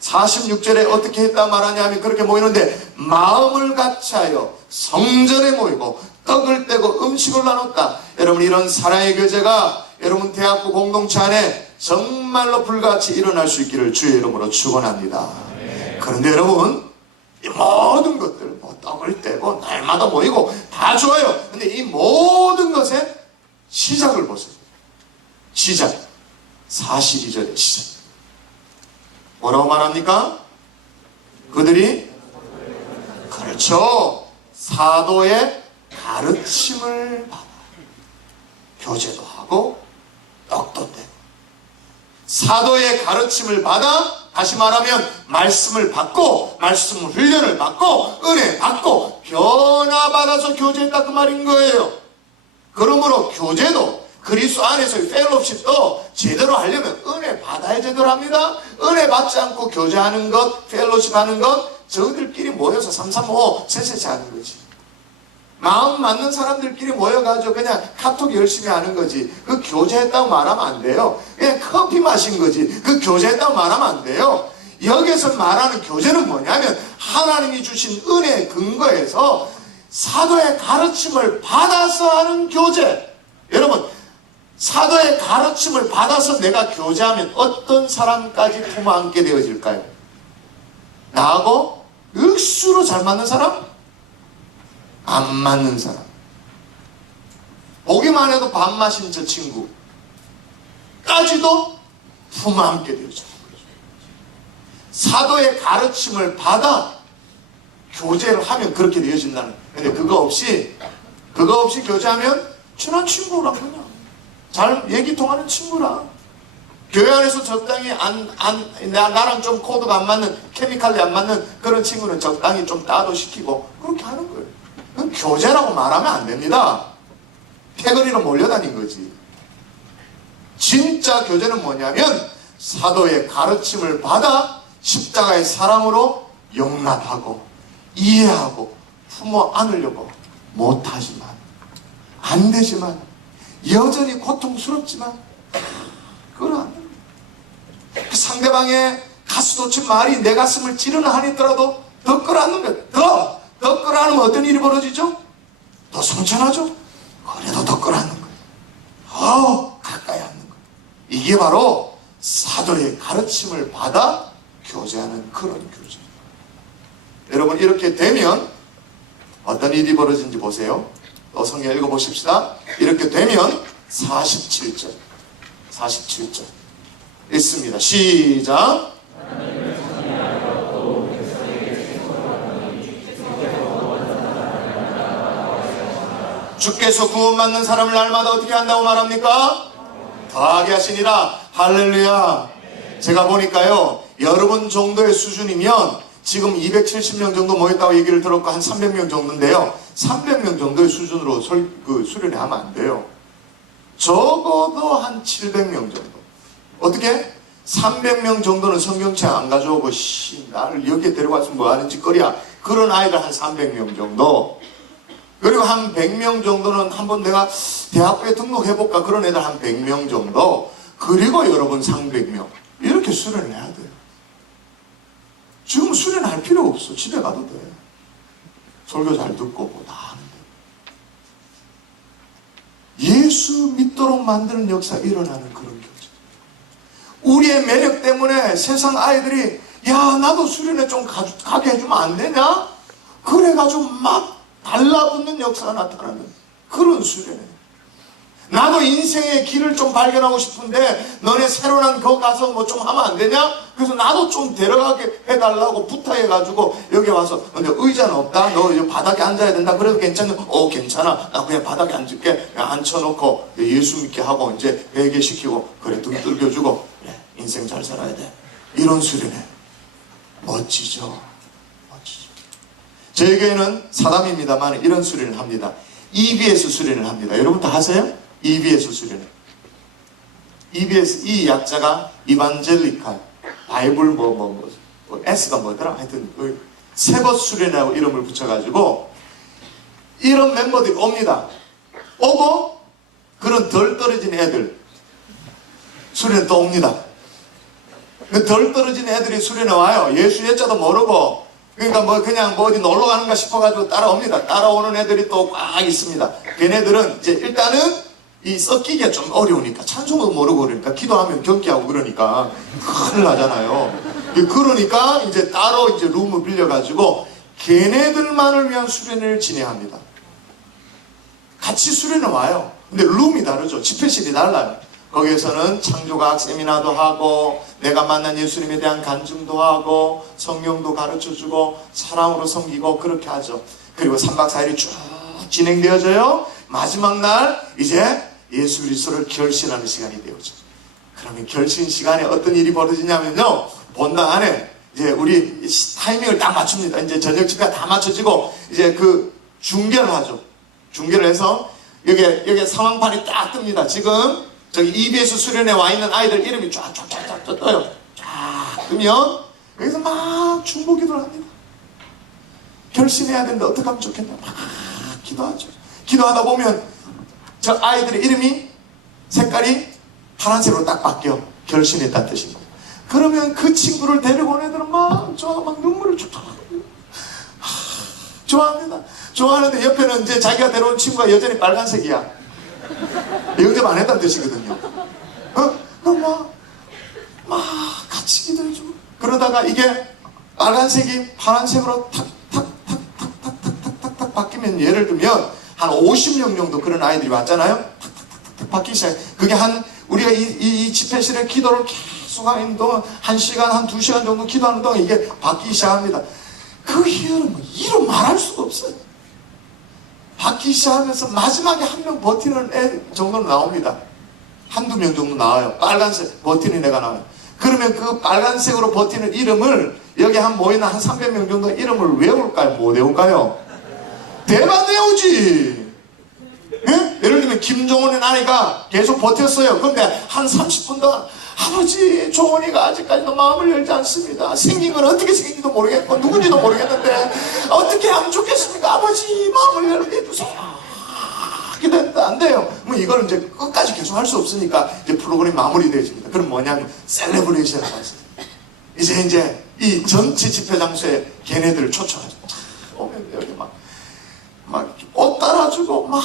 46절에 어떻게 했다 말하냐면 그렇게 모이는데 마음을 같이하여 성전에 모이고 떡을 떼고 음식을 나눴다. 여러분 이런 사랑의 교제가 여러분 대학부 공동체 안에 정말로 불같이 일어날 수 있기를 주의 이름으로 축원합니다. 그런데 여러분 이 모든 것들 떡을 떼고 날마다 모이고 다 좋아요. 근데 이 모든 것의 시작을 보세요. 시작 42절의 시작 뭐라고 말합니까? 그들이 그렇죠. 사도의 가르침을 받아 교제도 하고 떡도 떼고 사도의 가르침을 받아 다시 말하면 말씀을 받고 말씀 훈련을 받고 은혜 받고 변화받아서 교제했다 그 말인 거예요. 그러므로 교제도 그리스도 안에서의 펠로십도 제대로 하려면 은혜 받아야 제대로 합니다. 은혜 받지 않고 교제하는 것, 펠로십 하는 것, 저들끼리 모여서 335 세세세 하는 거지. 마음 맞는 사람들끼리 모여가지고 그냥 카톡 열심히 하는 거지. 그 교제했다고 말하면 안 돼요. 그냥 커피 마신 거지. 그 교제했다고 말하면 안 돼요. 여기서 말하는 교제는 뭐냐면 하나님이 주신 은혜의 근거에서 사도의 가르침을 받아서 하는 교제. 여러분, 사도의 가르침을 받아서 내가 교제하면 어떤 사람까지 품어 안게 되어질까요? 나하고 억수로 잘 맞는 사람? 안 맞는 사람. 보기만 해도 밥 마신 저 친구까지도 품어 안게 되어져요. 사도의 가르침을 받아 교제를 하면 그렇게 되어진다는 거예요. 근데 그거 없이 교제하면 친한 친구랑 그냥 잘 얘기 통하는 친구랑 교회 안에서 적당히 나랑 좀 코드가 안 맞는, 케미칼이 안 맞는 그런 친구는 적당히 좀 따도 시키고 그렇게 하는 거예요. 그건 교제라고 말하면 안 됩니다. 패거리로 몰려다닌 거지. 진짜 교제는 뭐냐면 사도의 가르침을 받아 십자가의 사랑으로 용납하고 이해하고 품어 안으려고 못하지만 안 되지만 여전히 고통스럽지만 끌어안는 거예요. 상대방의 가슴 돋친 말이 내 가슴을 찌르는 한이 있더라도 더 끌어안는 거예요. 더 끌어안으면 어떤 일이 벌어지죠? 더 성천하죠? 그래도 더 끌어안는 거예요. 가까이 앉는 거예요. 이게 바로 사도의 가르침을 받아 교제하는 그런 교제. 여러분, 이렇게 되면 어떤 일이 벌어진지 보세요. 또 성경 읽어보십시다. 이렇게 되면 47절 있습니다. 시작. 주께서 구원받는 사람을 날마다 어떻게 한다고 말합니까? 더하게 하시니라. 할렐루야. 제가 보니까요, 여러분 정도의 수준이면 지금 270명 정도 모였다고 얘기를 들었고 한 300명 정도인데요. 300명 정도의 수준으로 수련회 하면 안 돼요. 적어도 한 700명 정도. 어떻게? 300명 정도는 성경책 안 가져오고 나를 여기에 데려갔으면 뭐 하는 짓거리야. 그런 아이들 한 300명 정도. 그리고 한 100명 정도는 한번 내가 대학교에 등록해볼까 그런 애들 한 100명 정도. 그리고 여러분 300명. 이렇게 수련을 해야 돼요. 지금 수련할 필요 없어. 집에 가도 돼. 설교 잘 듣고 뭐 다 하는데. 예수 믿도록 만드는 역사 일어나는 그런 교제. 우리의 매력 때문에 세상 아이들이 야 나도 수련회 좀 가게 해주면 안 되냐? 그래가지고 막 달라붙는 역사가 나타나는 그런 수련회. 나도 인생의 길을 좀 발견하고 싶은데 너네 새로 난 거 가서 뭐 좀 하면 안 되냐? 그래서 나도 좀 데려가게 해달라고 부탁해가지고 여기 와서 근데 의자는 없다? 너 여기 바닥에 앉아야 된다? 그래도 괜찮아? 괜찮아. 나 그냥 바닥에 앉을게. 그냥 앉혀놓고 예수 믿게 하고 이제 회개시키고 그래 등 뚫겨주고 그래 인생 잘 살아야 돼. 이런 수련회 멋지죠? 멋지죠. 저희 교회는 사담입니다만 이런 수련을 합니다. EBS 수련을 합니다. 여러분 다 하세요? EBS 수련회. EBS, 이 약자가 이반젤리칼, 바이블 S가 뭐더라? 하여튼 세벗 수련회라고 이름을 붙여가지고 이런 멤버들이 옵니다. 오고 그런 덜 떨어진 애들 수련회 또 옵니다. 덜 떨어진 애들이 수련회 와요. 예수 예자도 모르고 그러니까 그냥 어디 놀러 가는가 싶어가지고 따라옵니다. 따라오는 애들이 또 꽉 있습니다. 걔네들은 이제 일단은 이 섞이기가 좀 어려우니까 찬송도 모르고 그러니까 기도하면 경기하고 그러니까 큰일 나잖아요. 그러니까 이제 따로 이제 룸을 빌려가지고 걔네들만을 위한 수련회를 진행합니다. 같이 수련회 와요. 근데 룸이 다르죠. 집회실이 달라요. 거기에서는 창조과학 세미나도 하고 내가 만난 예수님에 대한 간증도 하고 성경도 가르쳐주고 사랑으로 섬기고 그렇게 하죠. 그리고 3박 4일이 쭉 진행되어져요. 마지막 날 이제 예수 그리스도를 결신하는 시간이 되어져. 그러면 결신 시간에 어떤 일이 벌어지냐면요. 본당 안에 이제 우리 타이밍을 딱 맞춥니다. 이제 저녁 집가 다 맞춰지고 이제 그 중계를 하죠. 중계를 해서 여기 상황판이 딱 뜹니다. 지금 저기 EBS 수련회 와 있는 아이들 이름이 쫙쫙쫙쫙 떠요. 쫙 뜨면 여기서 막 중보 기도를 합니다. 결심해야 되는데 어떻게 하면 좋겠냐. 막 기도하죠. 기도하다 보면 저 아이들의 이름이 색깔이 파란색으로 딱 바뀌어. 결심했다는 뜻입니다. 그러면 그 친구를 데리고 온 애들은 막 눈물을 쭉 좋아합니다. 좋아하는데 옆에는 이제 자기가 데려온 친구가 여전히 빨간색이야. 영접 안 했다는 뜻이거든요. 그럼 막 같이 기도해주고 그러다가 이게 빨간색이 파란색으로 탁탁탁탁탁탁탁탁탁 바뀌면 예를 들면 한 50명 정도 그런 아이들이 왔잖아요. 탁탁탁탁 바뀌기 시작해. 그게 우리가 이 집회실에 기도를 계속 하는 동안 1시간, 한 2시간 정도 기도하는 동안 이게 바뀌기 시작합니다. 그 이유는 이루 말할 수가 없어요. 바뀌기 시작하면서 마지막에 한 명 버티는 애 정도는 나옵니다. 한두 명 정도 나와요. 빨간색 버티는 애가 나와요. 그러면 그 빨간색으로 버티는 이름을 여기 모이는 한 300명 정도 이름을 외울까요? 못 외울까요? 대만 외우지. 예? 예를 들면 김종원의 아이가 계속 버텼어요. 그런데 한 30분 동안 아버지 종원이가 아직까지도 마음을 열지 않습니다. 생긴 건 어떻게 생긴지도 모르겠고 누군지도 모르겠는데 어떻게 하면 좋겠습니까? 아버지 마음을 열게 해주세요. 기도했는데 안 돼요. 뭐 이걸 이제 끝까지 계속 할 수 없으니까 이제 프로그램이 마무리되어집니다. 그럼 뭐냐면 셀레브레이션을 하세요. 이제 이 전체 집회 장소에 걔네들을 초청하죠. 오면 여기 막 옷 따라주고 막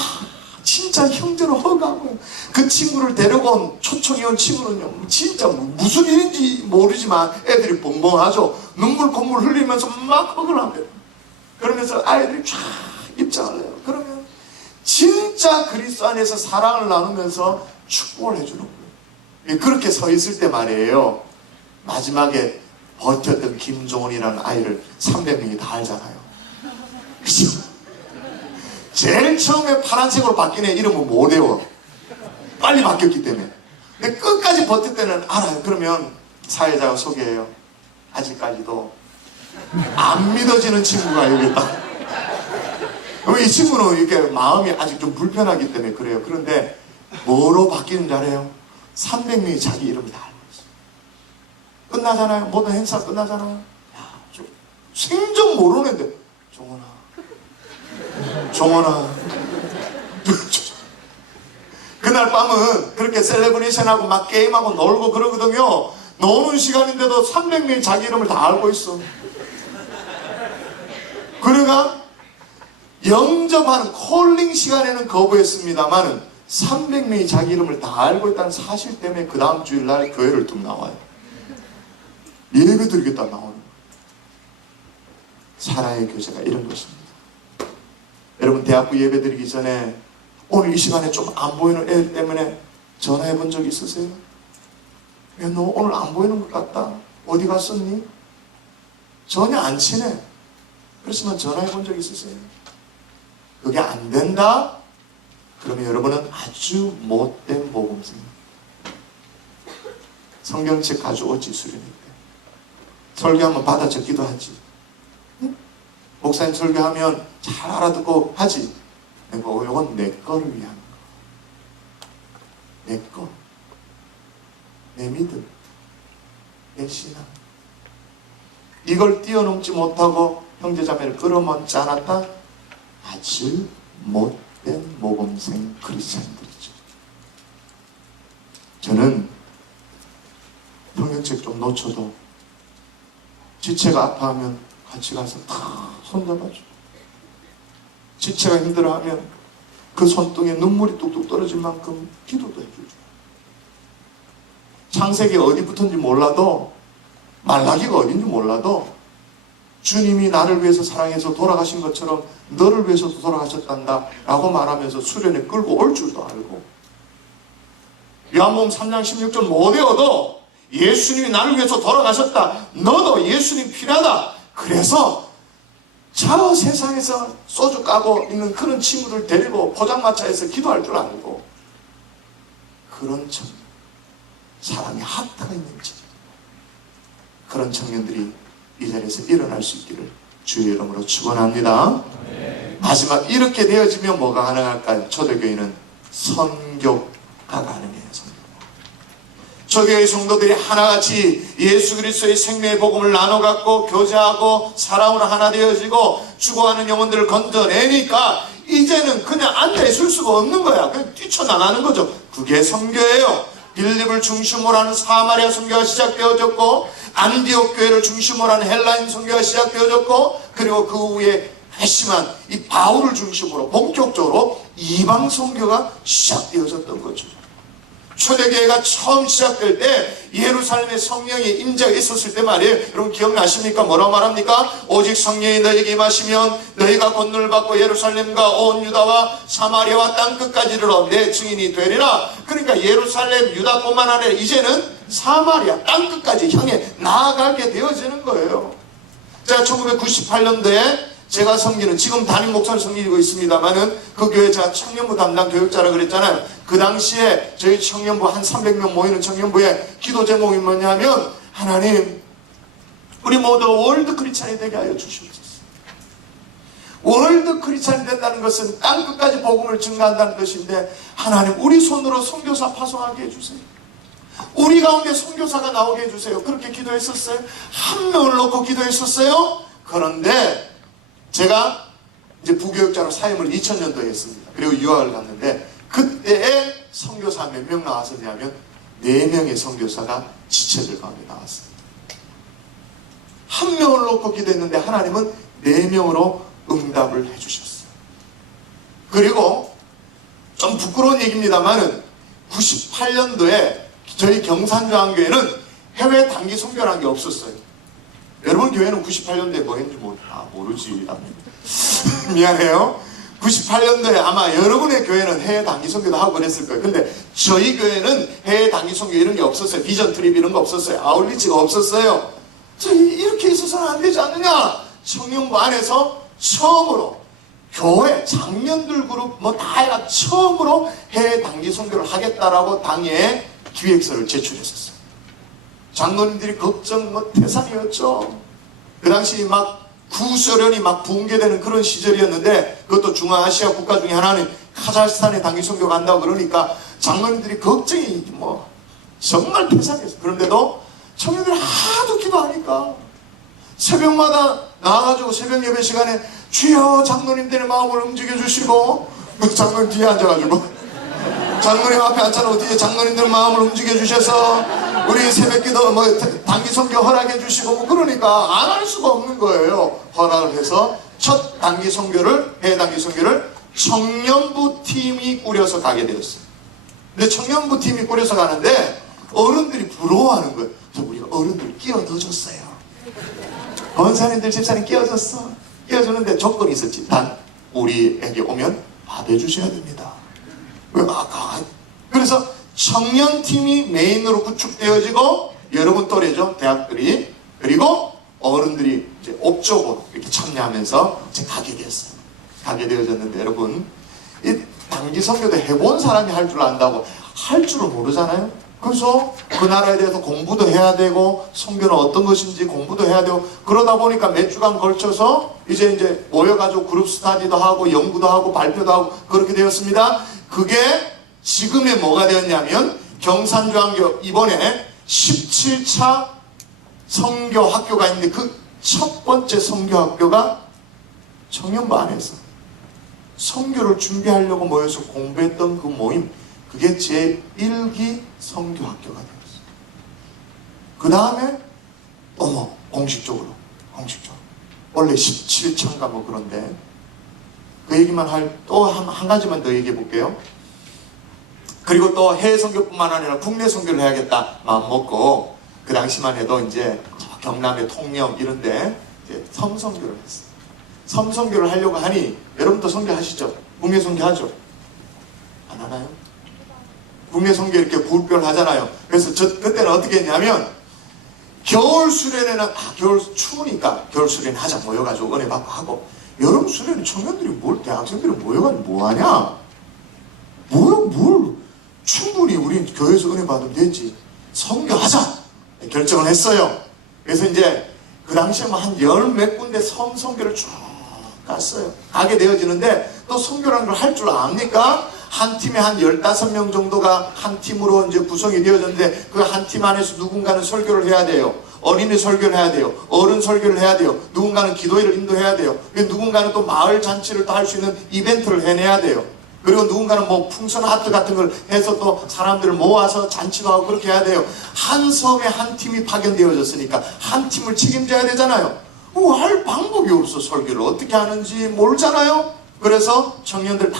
진짜 형제로 허가하고 그 친구를 데려온 초청이 온 친구는요 진짜 무슨 일인지 모르지만 애들이 벙벙하죠. 눈물 콧물 흘리면서 막 허그를 합니다. 그러면서 아이들이 쫙 입장을 해요. 그러면 진짜 그리스도 안에서 사랑을 나누면서 축복을 해주는 거예요. 그렇게 서 있을 때 말이에요. 마지막에 버텼던 김종원이라는 아이를 300명이 다 알잖아요. 그치? 제일 처음에 파란색으로 바뀐 애 이름은 못 외워. 빨리 바뀌었기 때문에. 근데 끝까지 버틸 때는 알아요. 그러면 사회자가 소개해요. 아직까지도 안 믿어지는 친구가 여기 있다. 이 친구는 이렇게 마음이 아직 좀 불편하기 때문에 그래요. 그런데 뭐로 바뀌는지 알아요? 300명이 자기 이름을 다 알고 있어요. 끝나잖아요. 모든 행사 끝나잖아요. 야, 생전 모르는데 종원아 그날 밤은 그렇게 셀레브레이션하고 막 게임하고 놀고 그러거든요. 노는 시간인데도 300명이 자기 이름을 다 알고 있어. 그래가 영접하는 콜링 시간에는 거부했습니다만 300명이 자기 이름을 다 알고 있다는 사실 때문에 그 다음 주일날 교회를 뚝 나와요. 예배 드리겠다 나오는 거예요. 사랑의 교제가 이런 것입니다. 여러분 대학부 예배 드리기 전에 오늘 이 시간에 좀 안 보이는 애들 때문에 전화해 본 적 있으세요? 야, 너 오늘 안 보이는 것 같다. 어디 갔었니? 전혀 안 친해. 그렇지만 전화해 본 적 있으세요? 그게 안 된다? 그러면 여러분은 아주 못된 모범생입니다. 성경책 가져오지 수련회 때. 설교하면 받아 적기도 하지. 응? 목사님 설교하면 잘 알아듣고 하지. 이건 내 거를 위한 거. 내 거. 내 믿음. 내 신앙. 이걸 뛰어넘지 못하고 형제자매를 끌어모지 않았다? 아주 못된 모범생 크리스찬들이죠. 저는 성경책 좀 놓쳐도 지체가 아파하면 같이 가서 다 손잡아줘. 지체가 힘들어하면 그 손등에 눈물이 뚝뚝 떨어질 만큼 기도도 해주죠. 창세기 어디 붙은지 몰라도 말라기가 어딘지 몰라도 주님이 나를 위해서 사랑해서 돌아가신 것처럼 너를 위해서도 돌아가셨단다 라고 말하면서 수련에 끌고 올 줄도 알고 요한복음 3장 16절 못 외워도 예수님이 나를 위해서 돌아가셨다. 너도 예수님 필요하다. 그래서 저 세상에서 소주 까고 있는 그런 친구들 데리고 포장마차에서 기도할 줄 알고 그런 점 사람이 학다가 있는지 그런 청년들이 이 자리에서 일어날 수 있기를 주의 이름으로 축원합니다. 마지막 이렇게 되어지면 뭐가 가능할까요? 초대교회는 선교가 가능해요. 초대교회 성도들이 하나같이 예수 그리스도의 생명의 복음을 나눠 갖고 교제하고 사랑으로 하나 되어지고 죽어가는 영혼들을 건져내니까 이제는 그냥 앉아 있을 수가 없는 거야. 그냥 뛰쳐나가는 거죠. 그게 선교예요. 빌립을 중심으로 하는 사마리아 선교가 시작되어졌고, 안디옥 교회를 중심으로 하는 헬라인 선교가 시작되어졌고, 그리고 그 후에 핵심한 이 바울을 중심으로 본격적으로 이방 선교가 시작되어졌던 거죠. 초대교회가 처음 시작될 때 예루살렘에 성령의 임재가 있었을 때 말이에요. 여러분 기억나십니까? 뭐라고 말합니까? 오직 성령이 너에게 임하시면 너희가 권능을 받고 예루살렘과 온 유다와 사마리아와 땅끝까지 이르러 내 증인이 되리라. 그러니까 예루살렘 유다뿐만 아니라 이제는 사마리아 땅끝까지 향해 나아가게 되어지는 거예요. 제가 1998년도에 제가 섬기는, 지금 담임 목사를 섬기고 있습니다만은 그 교회 제가 청년부 담당 교육자라 그랬잖아요. 그 당시에 저희 청년부 한 300명 모이는 청년부의 기도 제목이 뭐냐면, 하나님 우리 모두 월드 크리스찬이 되게 하여 주시옵소서. 월드 크리스찬이 된다는 것은 땅끝까지 복음을 증가한다는 것인데, 하나님 우리 손으로 선교사 파송하게 해주세요. 우리 가운데 선교사가 나오게 해주세요. 그렇게 기도했었어요. 한 명을 놓고 기도했었어요. 그런데 제가 이제 부교육자로 사임을 2000년도에 했습니다. 그리고 유학을 갔는데 그때에 선교사 몇 명 나왔었냐면 4명의 선교사가 지체들 가운데 나왔습니다. 한 명을 놓고 기도했는데 하나님은 4명으로 응답을 해주셨어요. 그리고 좀 부끄러운 얘기입니다만은 98년도에 저희 경산조항교회는 해외 단기 선교라는 게 없었어요. 여러분 교회는 98년도에 뭐 했는지 모르지. 미안해요. 98년도에 아마 여러분의 교회는 해외 단기 선교도 하고 그랬을 거예요. 근데 저희 교회는 해외 단기 선교 이런 게 없었어요. 비전 트립 이런 거 없었어요. 아울리치가 없었어요. 저희 이렇게 있어서는 안 되지 않느냐. 청년부 안에서 처음으로 교회 장년들 그룹 뭐 다 해가 처음으로 해외 단기 선교를 하겠다라고 당에 기획서를 제출했었어요. 장로님들이 걱정 태산이었죠. 그 당시 막 구소련이 막 붕괴되는 그런 시절이었는데, 그것도 중앙아시아 국가 중에 하나는 카자흐스탄에 단기 선교 간다고 그러니까 장로님들이 걱정이 정말 태산이었어요. 그런데도 청년들이 하도 기도하니까 새벽마다 나와가지고 새벽 예배 시간에 주여 장로님들의 마음을 움직여 주시고, 장로님 뒤에 앉아가지고 장로님 앞에 앉아놓고 뒤에 장로님들 마음을 움직여 주셔서 우리 새벽기도 단기 선교 허락해 주시고 그러니까 안 할 수가 없는 거예요. 허락을 해서 첫 단기 선교를, 해외 단기 선교를 청년부 팀이 꾸려서 가게 되었어요. 근데 청년부 팀이 꾸려서 가는데 어른들이 부러워하는 거예요. 우리가 어른들 끼워 넣어줬어요. 권사님들 집사님 끼워줬어. 끼워주는데 조건이 있었지. 단 우리에게 오면 밥 해주셔야 됩니다. 그래서 청년팀이 메인으로 구축되어지고, 여러분 또래죠, 대학들이, 그리고 어른들이 이제 업적으로 이렇게 참여하면서 이제 가게 되었어요. 가게 되어졌는데, 여러분 이 단기 선교도 해본 사람이 할 줄 안다고 할 줄은 모르잖아요. 그래서 그 나라에 대해서 공부도 해야 되고, 선교는 어떤 것인지 공부도 해야 되고, 그러다 보니까 몇 주간 걸쳐서 이제 모여가지고 그룹 스터디도 하고 연구도 하고 발표도 하고 그렇게 되었습니다. 그게 지금의 뭐가 되었냐면, 경산조항교 이번에 17차 선교학교가 있는데 그 첫 번째 선교학교가 청년부 안에서 선교를 준비하려고 모여서 공부했던 그 모임, 그게 제1기 선교학교가 되었어요. 그 다음에 공식적으로 원래 17차인가 뭐 그런데, 그 얘기만 또 한 가지만 더 얘기해 볼게요. 그리고 또 해외 선교뿐만 아니라 국내 선교를 해야겠다 마음 먹고, 그 당시만 해도 이제 경남의 통영 이런데 이제 섬선교를 했어요. 섬선교를 하려고 하니, 여러분도 선교하시죠? 국내 선교하죠? 안 하나요? 국내 선교 이렇게 구별을 하잖아요. 그래서 그때는 어떻게 했냐면, 겨울 수련회는 겨울 추우니까 겨울 수련회 하자 모여가지고 은혜 받고 하고, 여름 수련회 청년들이 대학생들이 모여가지고 뭐하냐? 뭘 충분히 우리 교회에서 은혜 받으면 되지. 선교하자 결정을 했어요. 그래서 이제 그 당시에 한 열 몇 군데 선교를 쭉 갔어요. 가게 되어지는데 또 선교라는 걸 할 줄 압니까? 한 팀에 한 15명 정도가 한 팀으로 이제 구성이 되어졌는데 그 한 팀 안에서 누군가는 설교를 해야 돼요. 어린이 설교를 해야 돼요. 어른 설교를 해야 돼요. 누군가는 기도회를 인도해야 돼요. 누군가는 또 마을 잔치를 또 할 수 있는 이벤트를 해내야 돼요. 그리고 누군가는 뭐 풍선 하트 같은 걸 해서 또 사람들을 모아서 잔치도 하고 그렇게 해야 돼요. 한 섬에 한 팀이 파견되어졌으니까 한 팀을 책임져야 되잖아요. 할 방법이 없어. 설교를 어떻게 하는지 모르잖아요. 그래서 청년들 다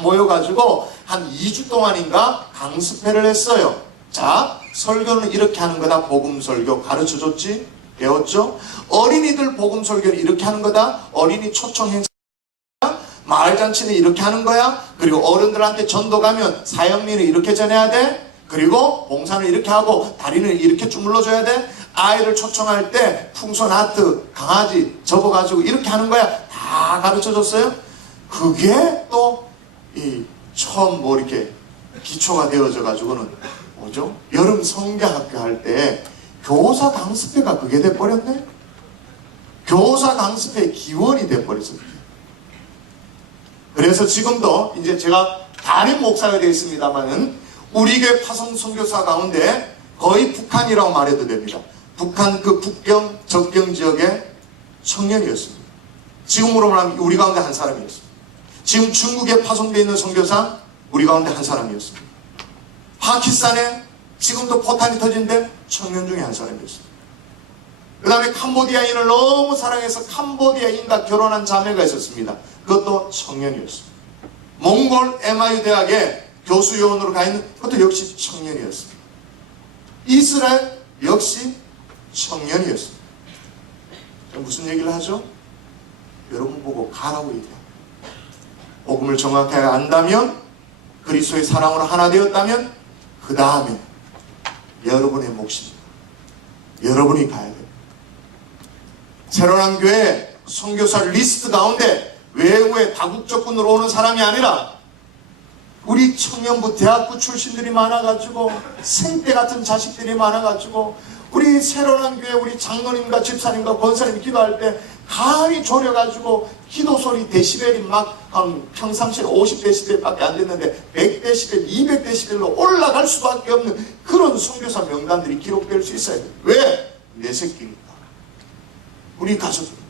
모여가지고 한 2주 동안인가 강습회를 했어요. 자, 설교는 이렇게 하는 거다. 복음설교 가르쳐줬지? 배웠죠? 어린이들 복음설교를 이렇게 하는 거다. 어린이 초청 행사 마을잔치는 이렇게 하는 거야. 그리고 어른들한테 전도 가면 사형리는 이렇게 전해야 돼. 그리고 봉사는 이렇게 하고 다리는 이렇게 주물러줘야 돼. 아이를 초청할 때 풍선 하트 강아지 접어가지고 이렇게 하는 거야. 다 가르쳐줬어요. 그게 또 처음 뭐 이렇게 기초가 되어져 가지고는 뭐죠? 여름 성경학교 할 때 교사 강습회가 그게 돼버렸네. 교사 강습회 기원이 돼버렸어요. 그래서 지금도 이제 제가 담임 목사가 되어 있습니다만은 우리 교회 파송 선교사 가운데 거의 북한이라고 말해도 됩니다. 북한 그 북경 접경 지역의 청년이었습니다. 지금으로 말하면 우리 가운데 한 사람이었습니다. 지금 중국에 파송되어 있는 선교사 우리 가운데 한 사람이었습니다. 파키스탄에 지금도 포탄이 터진데 청년 중에 한 사람이었습니다. 그 다음에 캄보디아인을 너무 사랑해서 캄보디아인과 결혼한 자매가 있었습니다. 그것도 청년이었습니다. 몽골 MIU 대학에 교수 요원으로 가 있는 그것도 역시 청년이었습니다. 이스라엘 역시 청년이었습니다. 무슨 얘기를 하죠? 여러분 보고 가라고 얘기해요. 복음을 정확하게 안다면, 그리스도의 사랑으로 하나 되었다면 그 다음에 여러분의 몫입니다. 여러분이 가야 돼요. 새로운 교회 선교사 리스트 가운데 외국의 다국적군으로 오는 사람이 아니라 우리 청년부 대학부 출신들이 많아가지고 생떼 같은 자식들이 많아가지고 우리 새로운 교회 우리 장로님과 집사님과 권사님 기도할 때 감히 졸여가지고 기도 소리 데시벨이 막 평상시에 50데시벨밖에 안 됐는데 100데시벨, 200데시벨로 올라갈 수밖에 없는 그런 선교사 명단들이 기록될 수 있어야 돼요. 왜? 내 새끼니까. 우리 가족들.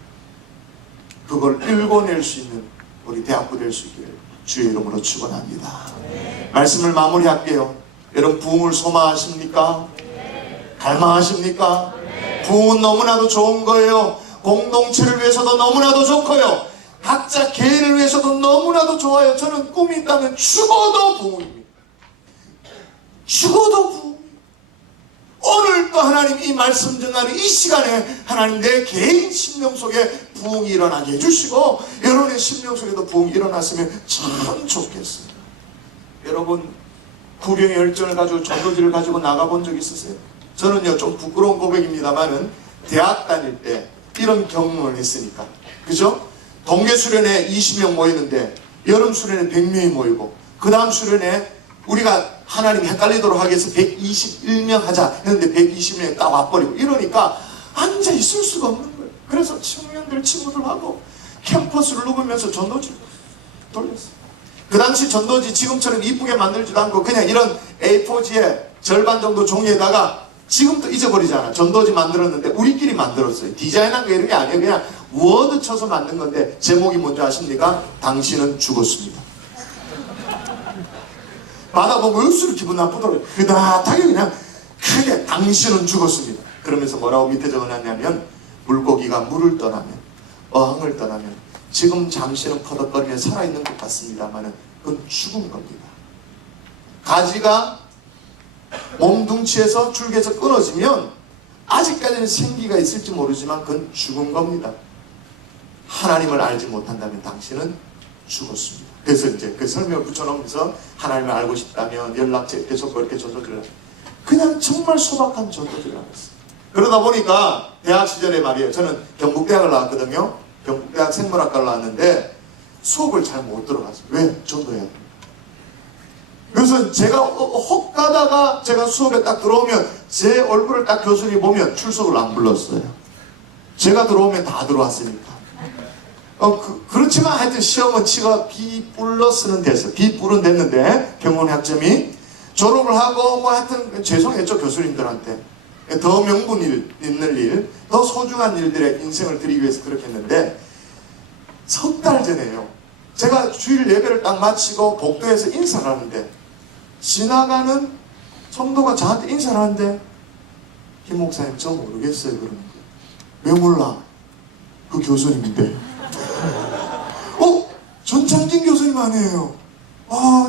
그걸 읽어낼 수 있는 우리 대학부 될 수 있기를 주의 이름으로 축원합니다. 말씀을 마무리할게요. 여러분 부흥을 소망하십니까? 갈망하십니까? 부흥은 너무나도 좋은 거예요. 공동체를 위해서도 너무나도 좋고요. 각자 개인을 위해서도 너무나도 좋아요. 저는 꿈이 있다면 죽어도 부흥입니다. 죽어도 부흥. 오늘 또 하나님 이 말씀 전하는 이 시간에 하나님 내 개인 심령 속에 부흥이 일어나게 해주시고 여러분의 심령 속에도 부흥이 일어났으면 참 좋겠어요. 여러분 구령의 열정을 가지고 전도지를 가지고 나가본 적 있으세요? 저는요 좀 부끄러운 고백입니다만은 대학 다닐 때 이런 경험을 했으니까 그죠? 동계 수련회 20명 모이는데 여름 수련회 100명이 모이고 그 다음 수련회 우리가 하나님 헷갈리도록 하기 위해서 121명 하자 했는데 120명이 딱 와버리고 이러니까 앉아 있을 수가 없는 거예요. 그래서 청년들 친구들하고 캠퍼스를 누비면서 전도지 돌렸어요. 그 당시 전도지 지금처럼 이쁘게 만들지도 않고 그냥 이런 A4지에 절반 정도 종이에다가 지금도 잊어버리잖아. 전도지 만들었는데 우리끼리 만들었어요. 디자인한 거 이런 게 아니에요. 그냥 워드 쳐서 만든 건데 제목이 뭔지 아십니까? 당신은 죽었습니다. 받아보면 얼수록 기분 나쁘더라고요. 그다하게 그냥 크게 당신은 죽었습니다. 그러면서 뭐라고 밑에 적어놨냐면 물고기가 물을 떠나면 어항을 떠나면 지금 잠시는 퍼덕거리며 살아있는 것 같습니다만 그건 죽은 겁니다. 가지가 몸뚱치에서 줄기에서 끊어지면 아직까지는 생기가 있을지 모르지만 그건 죽은 겁니다. 하나님을 알지 못한다면 당신은 죽었습니다. 그래서 이제 그 설명을 붙여놓으면서 하나님을 알고 싶다면 연락처 계속 그렇게 전도지를 그냥 정말 소박한 전도지를 하겠어요. 그러다 보니까 대학 시절에 말이에요. 저는 경북대학을 나왔거든요. 경북대학 생물학과를 나왔는데 수업을 잘 못 들어갔어요. 왜? 전도해야 돼요. 그래서 그래서 제가 혹 가다가 제가 수업에 딱 들어오면 제 얼굴을 딱 교수님이 보면 출석을 안 불렀어요. 제가 들어오면 다 들어왔으니까. 그렇지만 하여튼 시험은 치가 B 플러스는 됐어요. B 뿔은 됐는데 평균 학점이 졸업을 하고 뭐 하여튼 죄송했죠 교수님들한테. 더 명분 있는 일, 더 소중한 일들에 인생을 드리기 위해서 그렇게 했는데 석 달 전에요. 제가 주일 예배를 딱 마치고 복도에서 인사를 하는데 지나가는 성도가 저한테 인사를 하는데 김 목사님 저 모르겠어요 그러는 거예요. 왜 몰라? 그 교수님인데. 전창진 교수님 아니에요.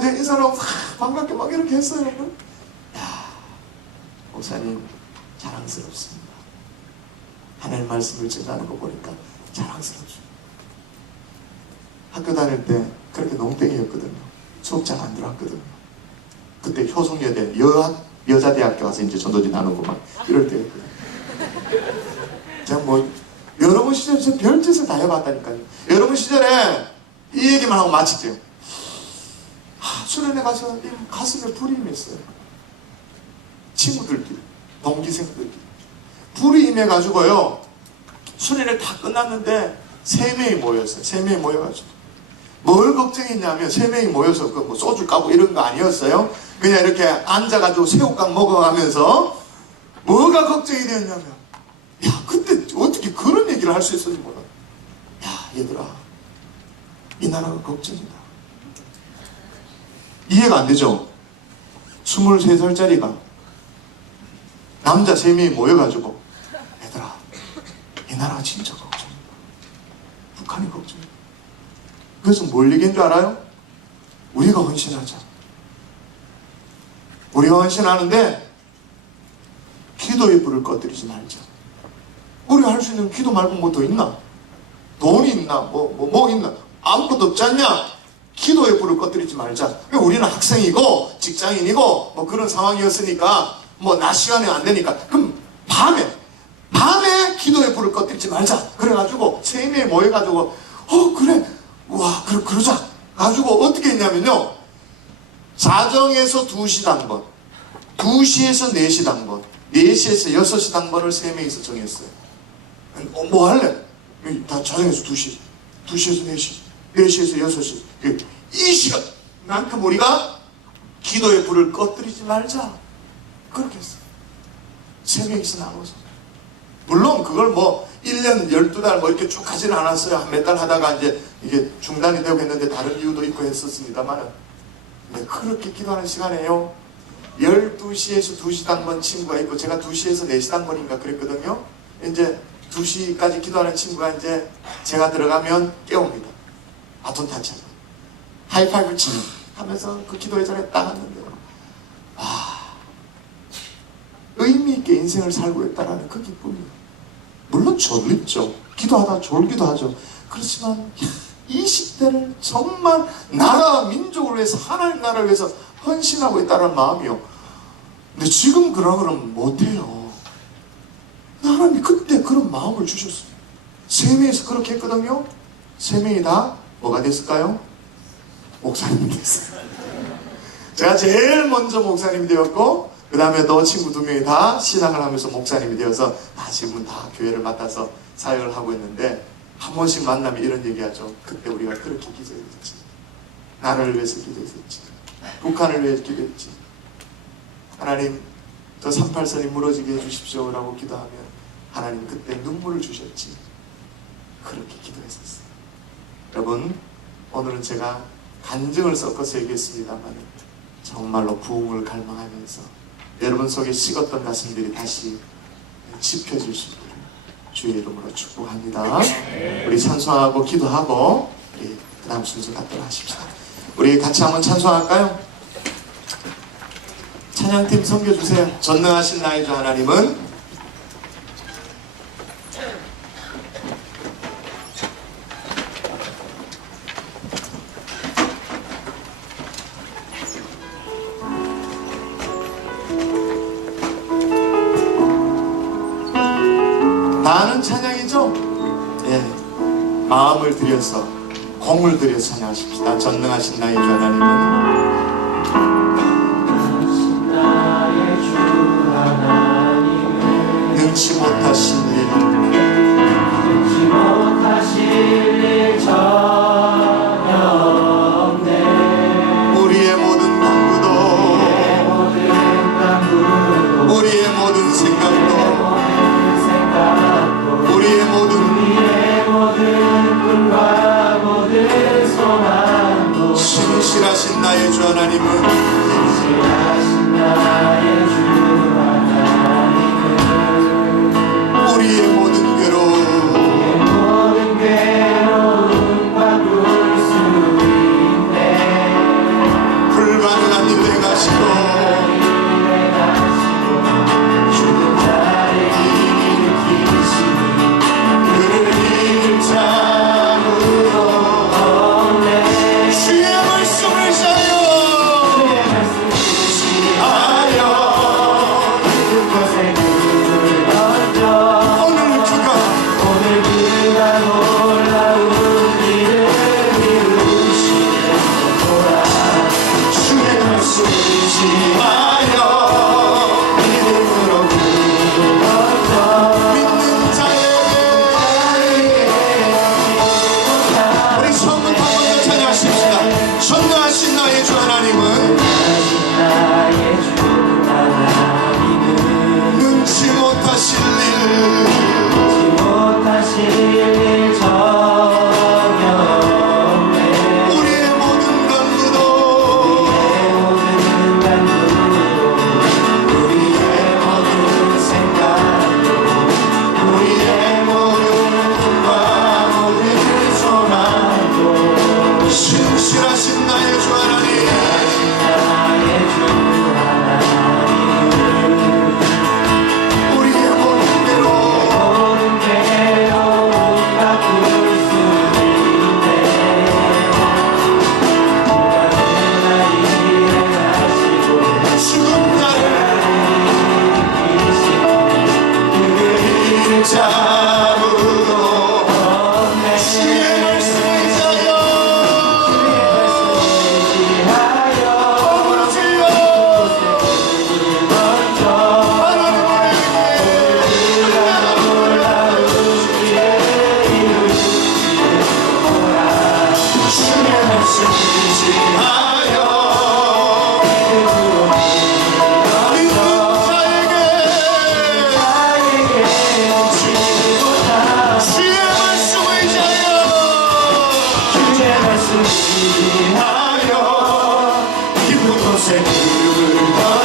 내가 인사를 하고 반갑게 막 이렇게 했어요. 야, 목사님 자랑스럽습니다. 하나님 말씀을 전하는 거 보니까 자랑스럽죠. 학교 다닐 때 그렇게 농땡이였거든요. 수업 잘 안 들어왔거든요. 그때 효성여대 여자대학교 가서 이제 전도지 나누고 막 이럴 때였거든요. 제가 뭐 여러분 시절에 제 별짓을 다 해봤다니까요. 여러분 시절에 이 얘기만 하고 마칠게요. 수련회 가서 가슴에 불이 임했어요. 친구들끼리, 동기생들끼리 불이 임해가지고요. 수련회 다 끝났는데 3명이 모였어요. 3명이 모여가지고 뭘 걱정했냐면 3명이 모여서 그 뭐 소주 까고 이런 거 아니었어요. 그냥 이렇게 앉아가지고 새우깡 먹어가면서 뭐가 걱정이 되었냐면 야 그때 어떻게 그런 얘기를 할 수 있었는지 몰라. 야 얘들아 이 나라가 걱정이다. 이해가 안 되죠? 23살짜리가 남자 3명이 모여가지고 얘들아 이 나라가 진짜 걱정이다. 북한이 걱정이다. 그래서 뭘 얘기한 줄 알아요? 우리가 헌신하자. 우리가 헌신하는데 기도의 불을 꺼뜨리지 말자. 우리가 할 수 있는 기도 말고 뭐 더 있나? 돈이 있나? 뭐 있나? 아무것도 없지 않냐? 기도의 불을 꺼뜨리지 말자. 우리는 학생이고 직장인이고 뭐 그런 상황이었으니까 뭐 낮 시간에 안 되니까 그럼 밤에 기도의 불을 꺼뜨리지 말자. 그래가지고 3명이 모여가지고 그래 와 그러자 가지고 어떻게 했냐면요. 자정에서 2시 당번 2시에서 4시 당번 4시에서 6시 당번을 3명이서 정했어요. 뭐 할래? 다 자정에서 2시 2시에서 4시 4시에서 6시 이 시간만큼 우리가 기도의 불을 꺼뜨리지 말자. 그렇게 했어요. 3명이서 나눠서. 물론 그걸 뭐 1년 12달 뭐 이렇게 쭉 하지는 않았어요. 한 몇 달 하다가 이제 이게 중단이 되고 했는데 다른 이유도 있고 했었습니다만 그렇게 기도하는 시간에요. 12시에서 2시 당번 친구가 있고 제가 2시에서 4시 당번인가 그랬거든요. 이제 2시까지 기도하는 친구가 이제 제가 들어가면 깨웁니다. 바톤 타치하고 하이파이브 치는 하면서 그 기도의 자리에 딱 앉는데 의미 있게 인생을 살고 있다라는 그 기쁨이에요. 물론 졸립죠. 기도하다 졸기도 하죠. 그렇지만 20대를 정말 나라 민족을 위해서 하나님 나라를 위해서 헌신하고 있다는 마음이요. 근데 지금 그러면 못해요. 하나님이 그때 그런 마음을 주셨어요. 3명이서 그렇게 했거든요. 3명이 다 뭐가 됐을까요? 목사님이 됐어요. 제가 제일 먼저 목사님이 되었고 그 다음에 또 친구 2명이 다 신앙을 하면서 목사님이 되어서 다 지금은 다 교회를 맡아서 사역을 하고 있는데 한 번씩 만나면 이런 얘기하죠. 그때 우리가 그렇게 기도했지. 나라를 위해서 기도했지. 북한을 위해서 기도했지. 하나님 저 38선이 무너지게 해주십시오 라고 기도하면 하나님 그때 눈물을 주셨지. 그렇게 기도했었어요. 여러분 오늘은 제가 간증을 섞어서 얘기했습니다만 정말로 부흥을 갈망하면서 여러분 속에 식었던 가슴들이 다시 짚혀질 수 있기를 주의 이름으로 축복합니다. 우리 찬송하고 기도하고 우리 그 다음 순서 갖도록 하십시다. 우리 같이 한번 찬송할까요? 찬양팀 섬겨주세요. 전능하신 나의 주 하나님은 다 아는 찬양이죠? 예, 마음을 들여서 공을 들여서 찬양하십시다. 전능하신 나의 주 하나님은 하나님은 신실하신 나의 주 하나님은 우리의 모든 괴로움 모든 괴로움 바꿀 수 있네. 불가능한 일 행하시고 죽은 자를 일으키시니 그를 이길 자무로 주의 말씀을 자요 하여 그 곳에 그를 던져 오늘 그가 오늘 그가 놀라운 일을 이루시려노라. 주의 말씀을 지하여 믿음으로 믿는 자에게 우리 성문 한번 더 찬양하십시다. 전능하신 나의 주 하나님은 나의 주 하나님은 눈치 못하실 일 못하실 일 정없네. 우리의 모든 간구도 모든 간구로 우리의 모든 생각도 우리의 모든 꿈과 모든 소망도 신실하신 나의 주 하나님 나의 주 하나님은 우리의 모든 괴로움 모든 괴로움 바꿀 수 있네. 불가능한 일을 하시고 죽은 자를 이기시니 그를 이길 자무로 주의 말씀을 자요 지하여 어머지여 먼저 하나님을 주의 말씀을 지하여 믿는 자에게 주의 말씀을 자요 하여 깊은 곳에 그를 던져